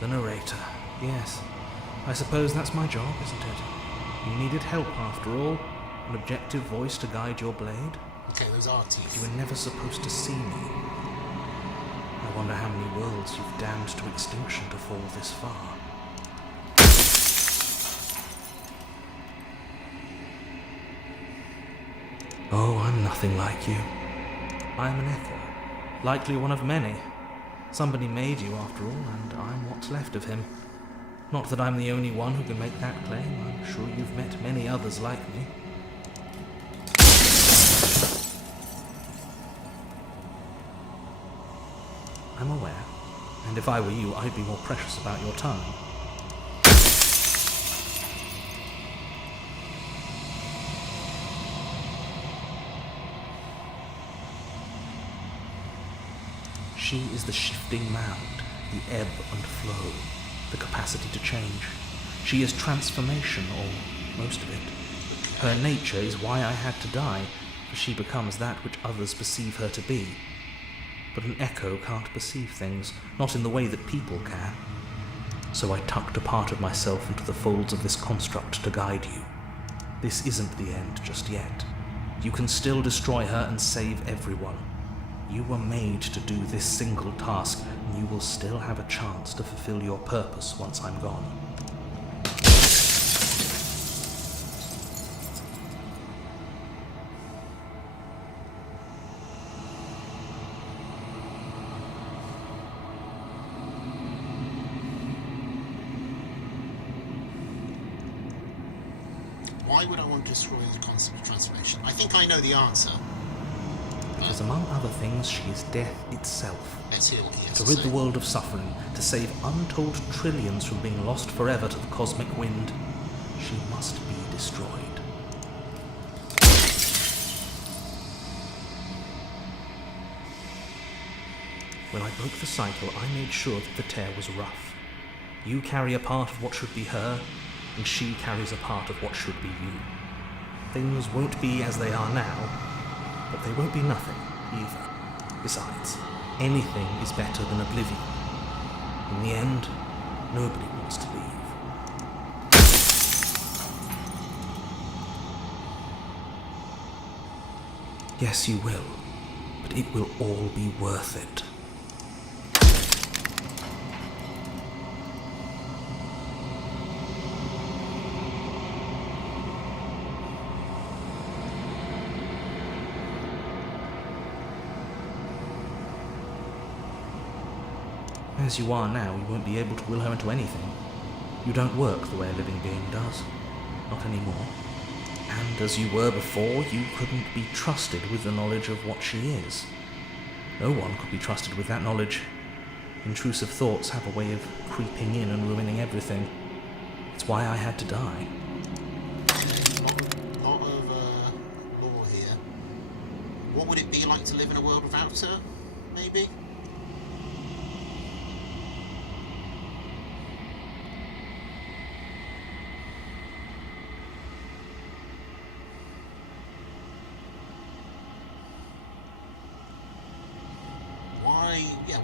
The narrator. Yes. I suppose that's my job, isn't it? You needed help after all. An objective voice to guide your blade. Okay, those are teeth. You were never supposed to see me. I wonder how many worlds you've damned to extinction to fall this far. Oh, I'm nothing like you. I'm an echo. Likely one of many. Somebody made you after all, and I'm what's left of him. Not that I'm the only one who can make that claim. I'm sure you've met many others like me. I'm aware, and if I were you, I'd be more precious about your time. She is the shifting mound, the ebb and flow, the capacity to change. She is transformation, or most of it. Her nature is why I had to die, for she becomes that which others perceive her to be. But an echo can't perceive things, not in the way that people can. So I tucked a part of myself into the folds of this construct to guide you. This isn't the end just yet. You can still destroy her and save everyone. You were made to do this single task, and you will still have a chance to fulfill your purpose once I'm gone. Why would I want to destroy the concept of transformation? I think I know the answer. Because among other things, she is death itself. Let's hear what he has To to rid say. the world of suffering, to save untold trillions from being lost forever to the cosmic wind, she must be destroyed. When I broke the cycle, I made sure that the tear was rough. You carry a part of what should be her, and she carries a part of what should be you. Things won't be as they are now, but they won't be nothing either. Besides, anything is better than oblivion. In the end, nobody wants to leave. Yes, you will, but it will all be worth it. As you are now, you won't be able to will her into anything. You don't work the way a living being does. Not anymore. And as you were before, you couldn't be trusted with the knowledge of what she is. No one could be trusted with that knowledge. Intrusive thoughts have a way of creeping in and ruining everything. It's why I had to die. Lot of lore here. What would it be like to live in a world without her? Maybe?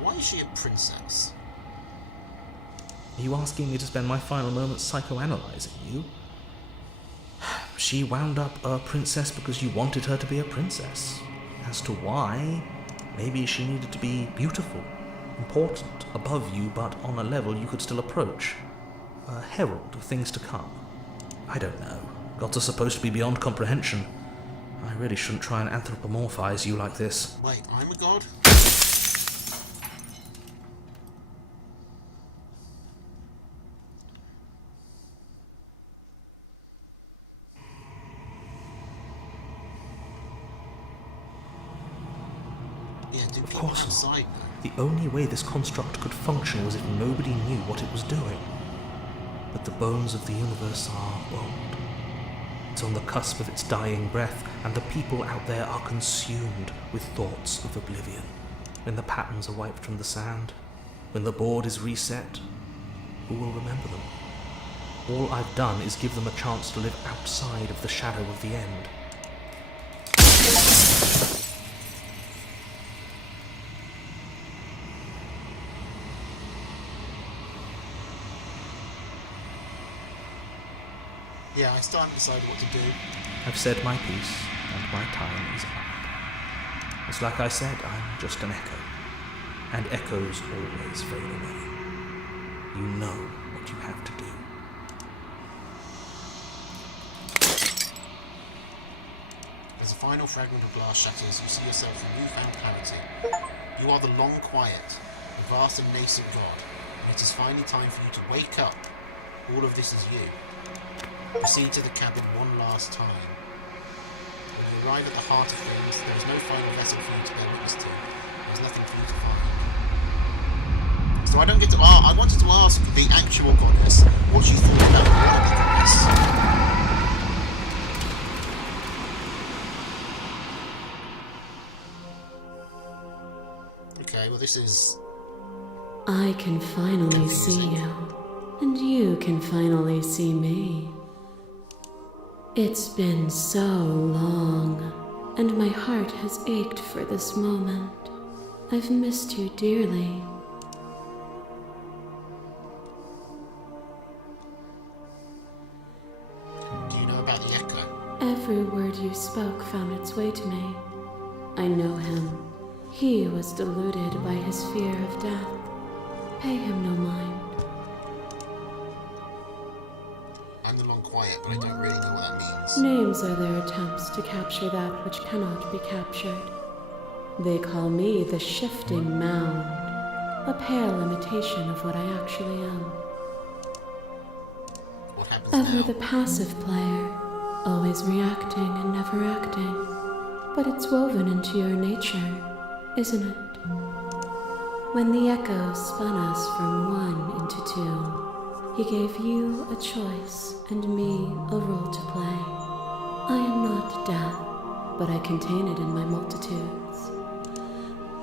Why is she a princess? Are you asking me to spend my final moments psychoanalyzing you? She wound up a princess because you wanted her to be a princess. As to why, maybe she needed to be beautiful, important, above you, but on a level you could still approach. A herald of things to come. I don't know. Gods are supposed to be beyond comprehension. I really shouldn't try and anthropomorphize you like this. Wait, I'm a god? Of course not. The only way this construct could function was if nobody knew what it was doing. But the bones of the universe are old. It's on the cusp of its dying breath, and the people out there are consumed with thoughts of oblivion. When the patterns are wiped from the sand, when the board is reset, who will remember them? All I've done is give them a chance to live outside of the shadow of the end. Yeah, I still haven't decided what to do. I've said my piece, and my time is up. It's like I said, I'm just an echo. And echoes always fade away. You know what you have to do. As a final fragment of glass shatters, you see yourself in newfound clarity. You are the long quiet, the vast and nascent god, and it is finally time for you to wake up All of this is you. Proceed to the cabin one last time. When you arrive at the heart of things, there is no final vessel for you to bear witness to. There is nothing for you to find. So I don't get to... I wanted to ask the actual goddess what she thought about the wannabe goddess. Okay, well this is... I can finally see you, and you can finally see me. It's been so long, and my heart has ached for this moment. I've missed you dearly. Do you know about the Echo? Every word you spoke found its way to me. I know him. He was deluded by his fear of death. Pay him no mind. I'm the long quiet, but I don't really know what that means. Names are their attempts to capture that which cannot be captured. They call me the shifting mound, a pale imitation of what I actually am. What happens Ever now? the passive player, always reacting and never acting. But it's woven into your nature, isn't it? When the Echo spun us from one into two, he gave you a choice and me a role to play. I am not death, but I contain it in my multitudes.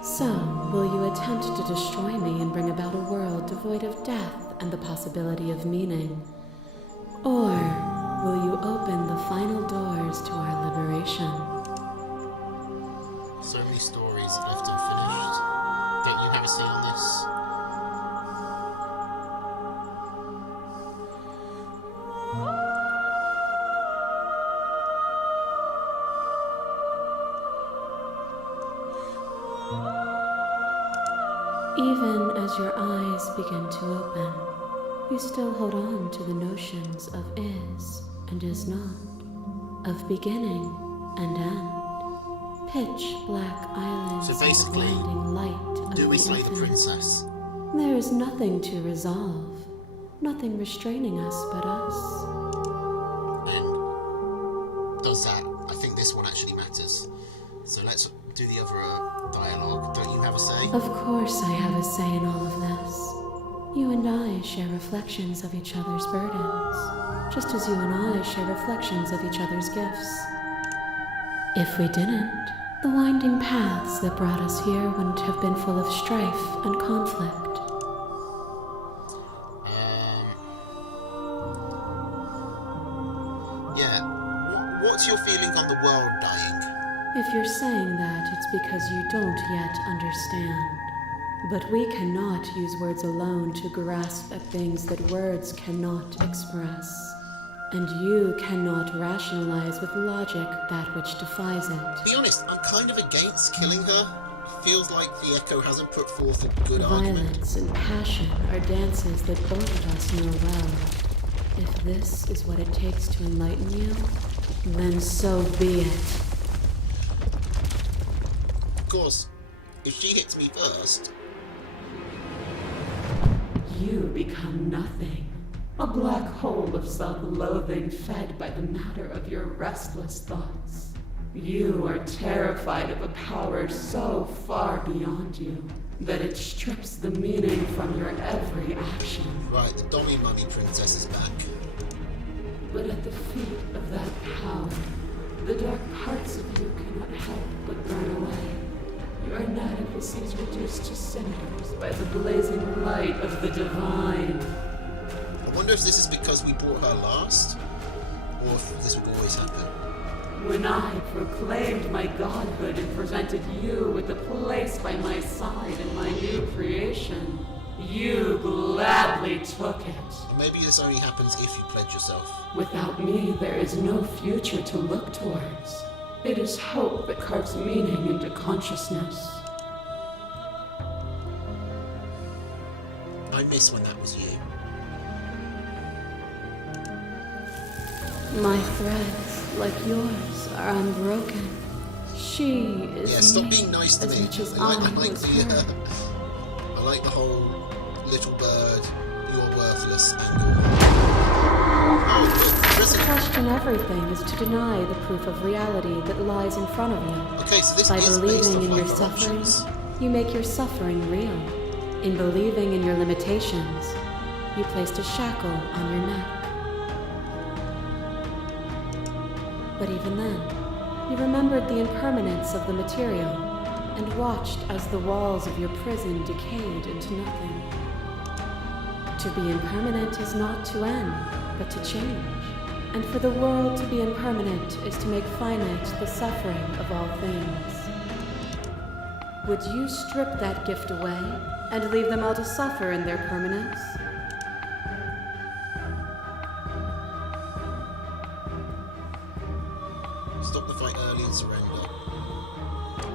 So, will you attempt to destroy me and bring about a world devoid of death and the possibility of meaning? Or will you open the final doors to our liberation? So many stories left unfinished. Don't you have a say on this? Even as your eyes begin to open, you still hold on to the notions of is and is not, of beginning and end. Pitch black islands So and the basically, blinding light of do we the slay the infinite. princess? There is nothing to resolve, nothing restraining us but us. And does that? I think this one actually matters. So let's do the other dialogue. Don't you have a say? Of course I have a say in all of this. You and I share reflections of each other's burdens, just as you and I share reflections of each other's gifts. If we didn't, the winding paths that brought us here wouldn't have been full of strife and conflict. Yeah. What's your feeling on the world dying? If you're saying that, it's because you don't yet understand. But we cannot use words alone to grasp at things that words cannot express. And you cannot rationalize with logic that which defies it. To be honest, I'm kind of against killing her. It feels like the Echo hasn't put forth a good argument. Violence and passion are dances that both of us know well. If this is what it takes to enlighten you, then so be it. Of course, if she hits me first, You become nothing. A black hole of self-loathing fed by the matter of your restless thoughts. You are terrified of a power so far beyond you that it strips the meaning from your every action. right, the Dommy Mummy princess is back. But at the feet of that power, the dark parts of you cannot help but burn away. Your inadequacies reduced to cinders by the blazing light of the divine. I wonder if this is because we brought her last, or if this would always happen. When I proclaimed my godhood and presented you with a place by my side in my new creation, you gladly took it. And maybe this only happens if you pledge yourself. Without me, there is no future to look towards. It is hope that carves meaning into consciousness. I miss when that was you. My threads, like yours, are unbroken. She is Yeah, stop me, being nice to as me. much as I like I the was her. I like the whole little bird, you're worthless angle. in everything is to deny the proof of reality that lies in front of you. Okay, so this By is based believing off in your other suffering, options. you make your suffering real. In believing in your limitations, you placed a shackle on your neck. But even then, you remembered the impermanence of the material and watched as the walls of your prison decayed into nothing. To be impermanent is not to end, but to change. And for the world to be impermanent is to make finite the suffering of all things. Would you strip that gift away and leave them all to suffer in their permanence? Stop the fight early and surrender.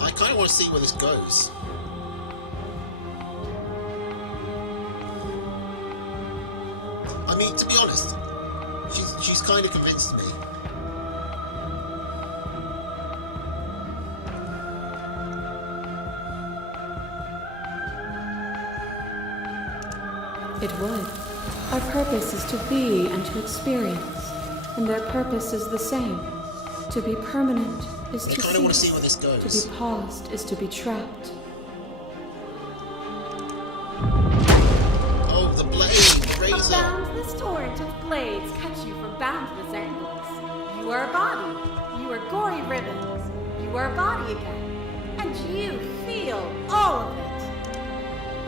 I kind of want to see where this goes. I mean, to be honest, she's kind of convinced me. It would. Our purpose is to be and to experience, and their purpose is the same. To be permanent is I to kind of want to see cease. where this To goes. be paused is to be trapped. Oh, the blade, the A razor. boundless torrent of blades cut you from boundless angles. You are a body. You are gory ribbons. You are a body again. And you feel all of it.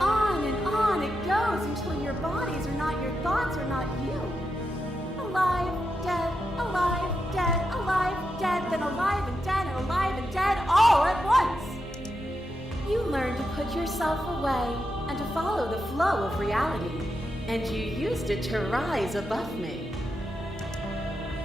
On it goes until your bodies are not your thoughts, are not you. Alive, dead, alive, dead, alive, dead, then alive and dead, and alive and dead, all at once. You learn to put yourself away and to follow the flow of reality. And you used it to rise above me.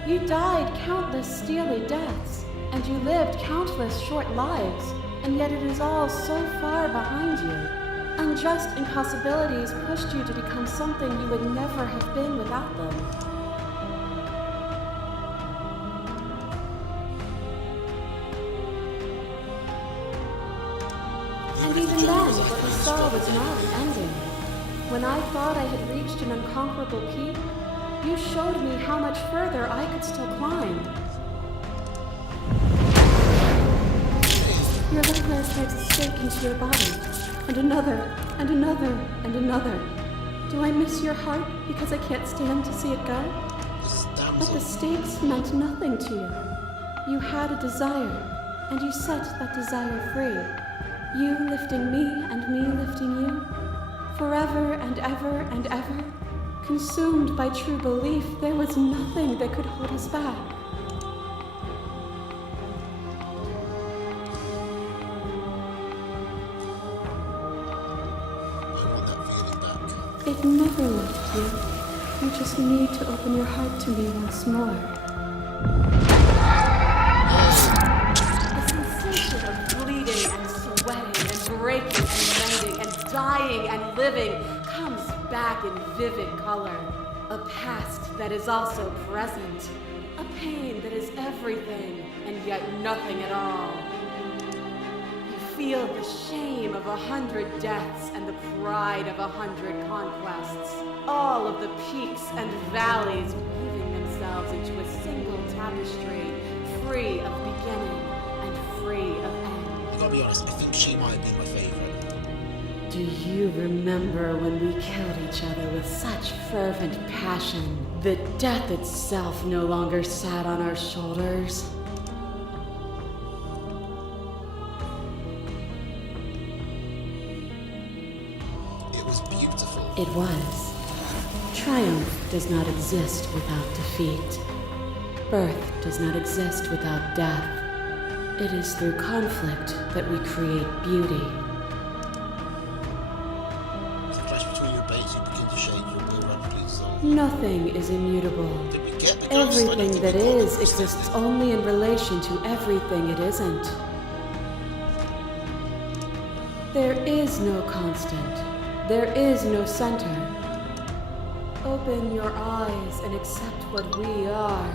You died countless steely deaths, and you lived countless short lives, and yet it is all so far behind you. Unjust impossibilities pushed you to become something you would never have been without them. And even then, what we saw was not an ending. When I thought I had reached an unconquerable peak, you showed me how much further I could still climb. Your nightmare strikes a stake into your body, and another, and another, and another. Do I miss your heart because I can't stand to see it go? This is But the damsel. stakes meant nothing to you. You had a desire, and you set that desire free. You lifting me and me lifting you. Forever and ever and ever. Consumed by true belief, there was nothing that could hold us back. I want that feeling back. It never left you. You just need to open your heart to me once more. The sensation of bleeding and sweating and breaking and mending and dying and living comes back in vivid color. A past that is also present. A pain that is everything and yet nothing at all. You feel the shame of 100 deaths and the pride of 100 conquests. All of the peaks and valleys weaving themselves into a single tapestry, free of beginning and free of end. I gotta be honest, I think she might be my favorite. Do you remember when we killed each other with such fervent passion that death itself no longer sat on our shoulders? It was beautiful. It was. Triumph does not exist without defeat. Birth does not exist without death. It is through conflict that we create beauty. The clash between your base, you begin to shade your will rapidly dissolve. Nothing is immutable. Did we get the ghost? I don't Everything think that we got the is ghost. exists only in relation to everything it isn't. There is no constant. There is no center. Open your eyes and accept what we are.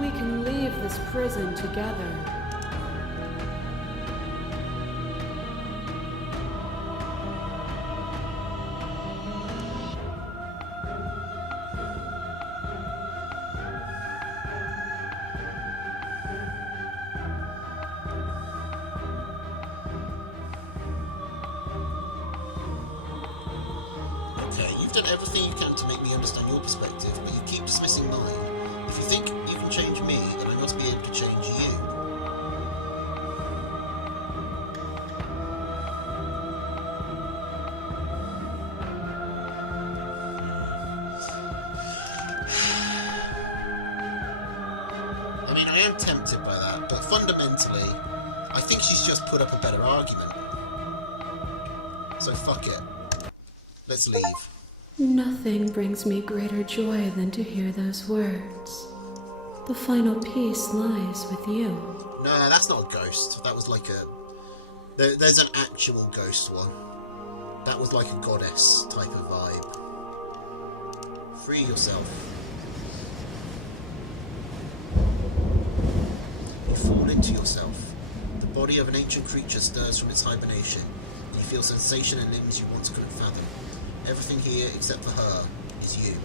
We can leave this prison together. done everything you can to make me understand your perspective, but you keep dismissing mine. If you think you can change me, then I must be able to change you. I mean, I am tempted by that, but fundamentally, I think she's just put up a better argument. So fuck it. Let's leave. Nothing brings me greater joy than to hear those words. The final piece lies with you. No, that's not a ghost. That was like a... There's an actual ghost one. That was like a goddess type of vibe. Free yourself. You fall into yourself. The body of an ancient creature stirs from its hibernation. You feel sensation in limbs you once couldn't fathom. Everything here, except for her, is you.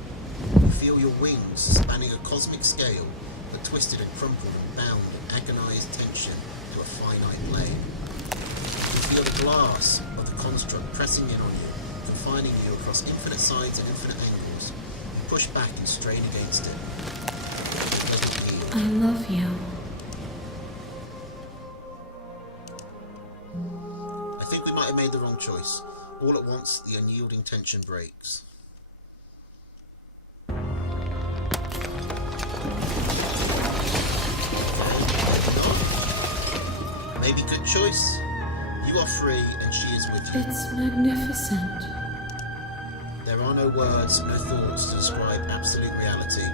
You feel your wings spanning a cosmic scale, but twisted and crumpled and bound in agonized tension to a finite plane. You feel the glass of the construct pressing in on you, confining you across infinite sides and infinite angles. You push back and strain against it. It doesn't heal. I love you. I think we might have made the wrong choice. All at once, the unyielding tension breaks. Maybe good choice. You are free and she is with you. It's magnificent. There are no words, no thoughts to describe absolute reality.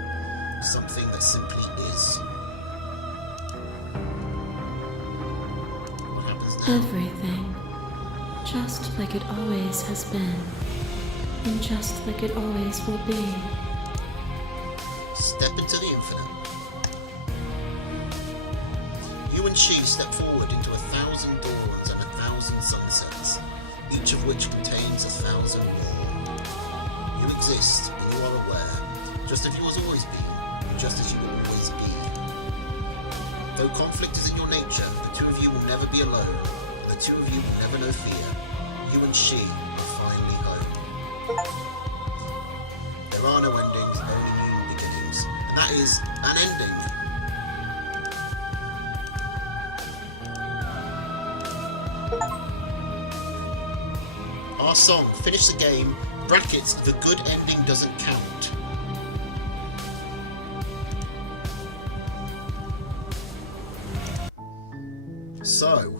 Something that simply is. What happens now? Everything. Just like it always has been. And just like it always will be. Step into the infinite. You and she step forward into 1,000 dawns and 1,000 sunsets, each of which contains 1,000 more. You exist, and you are aware, just as you have always been, just as you will always be. Though conflict is in your nature, the two of you will never be alone. The two of you will never know fear. You and she are finally home. There are no endings, only new beginnings. And that is an ending. Our song, finish the game, brackets, the good ending doesn't count. So,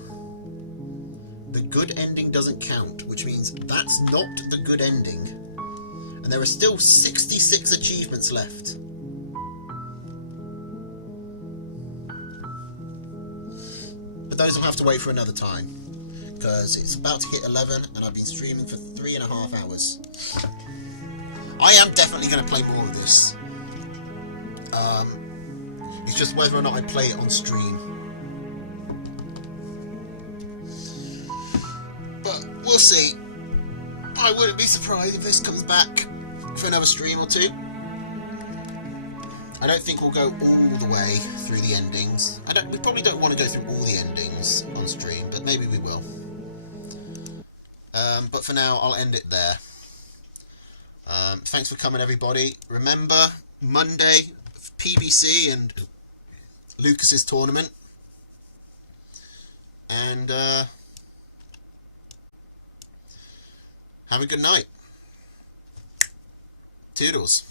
the good ending doesn't count, which means that's not the good ending. And there are still 66 achievements left. But those will have to wait for another time, because it's about to hit 11 and I've been streaming for 3.5 hours. I am definitely going to play more of this. It's just whether or not I play it on stream. But we'll see. I wouldn't be surprised if this comes back for another stream or two. I don't think we'll go all the way through the endings. We probably don't want to go through all the endings on stream, but maybe we will. But for now, I'll end it there. Thanks for coming, everybody. Remember, Monday, PBC and Lucas's tournament. And have a good night. Toodles.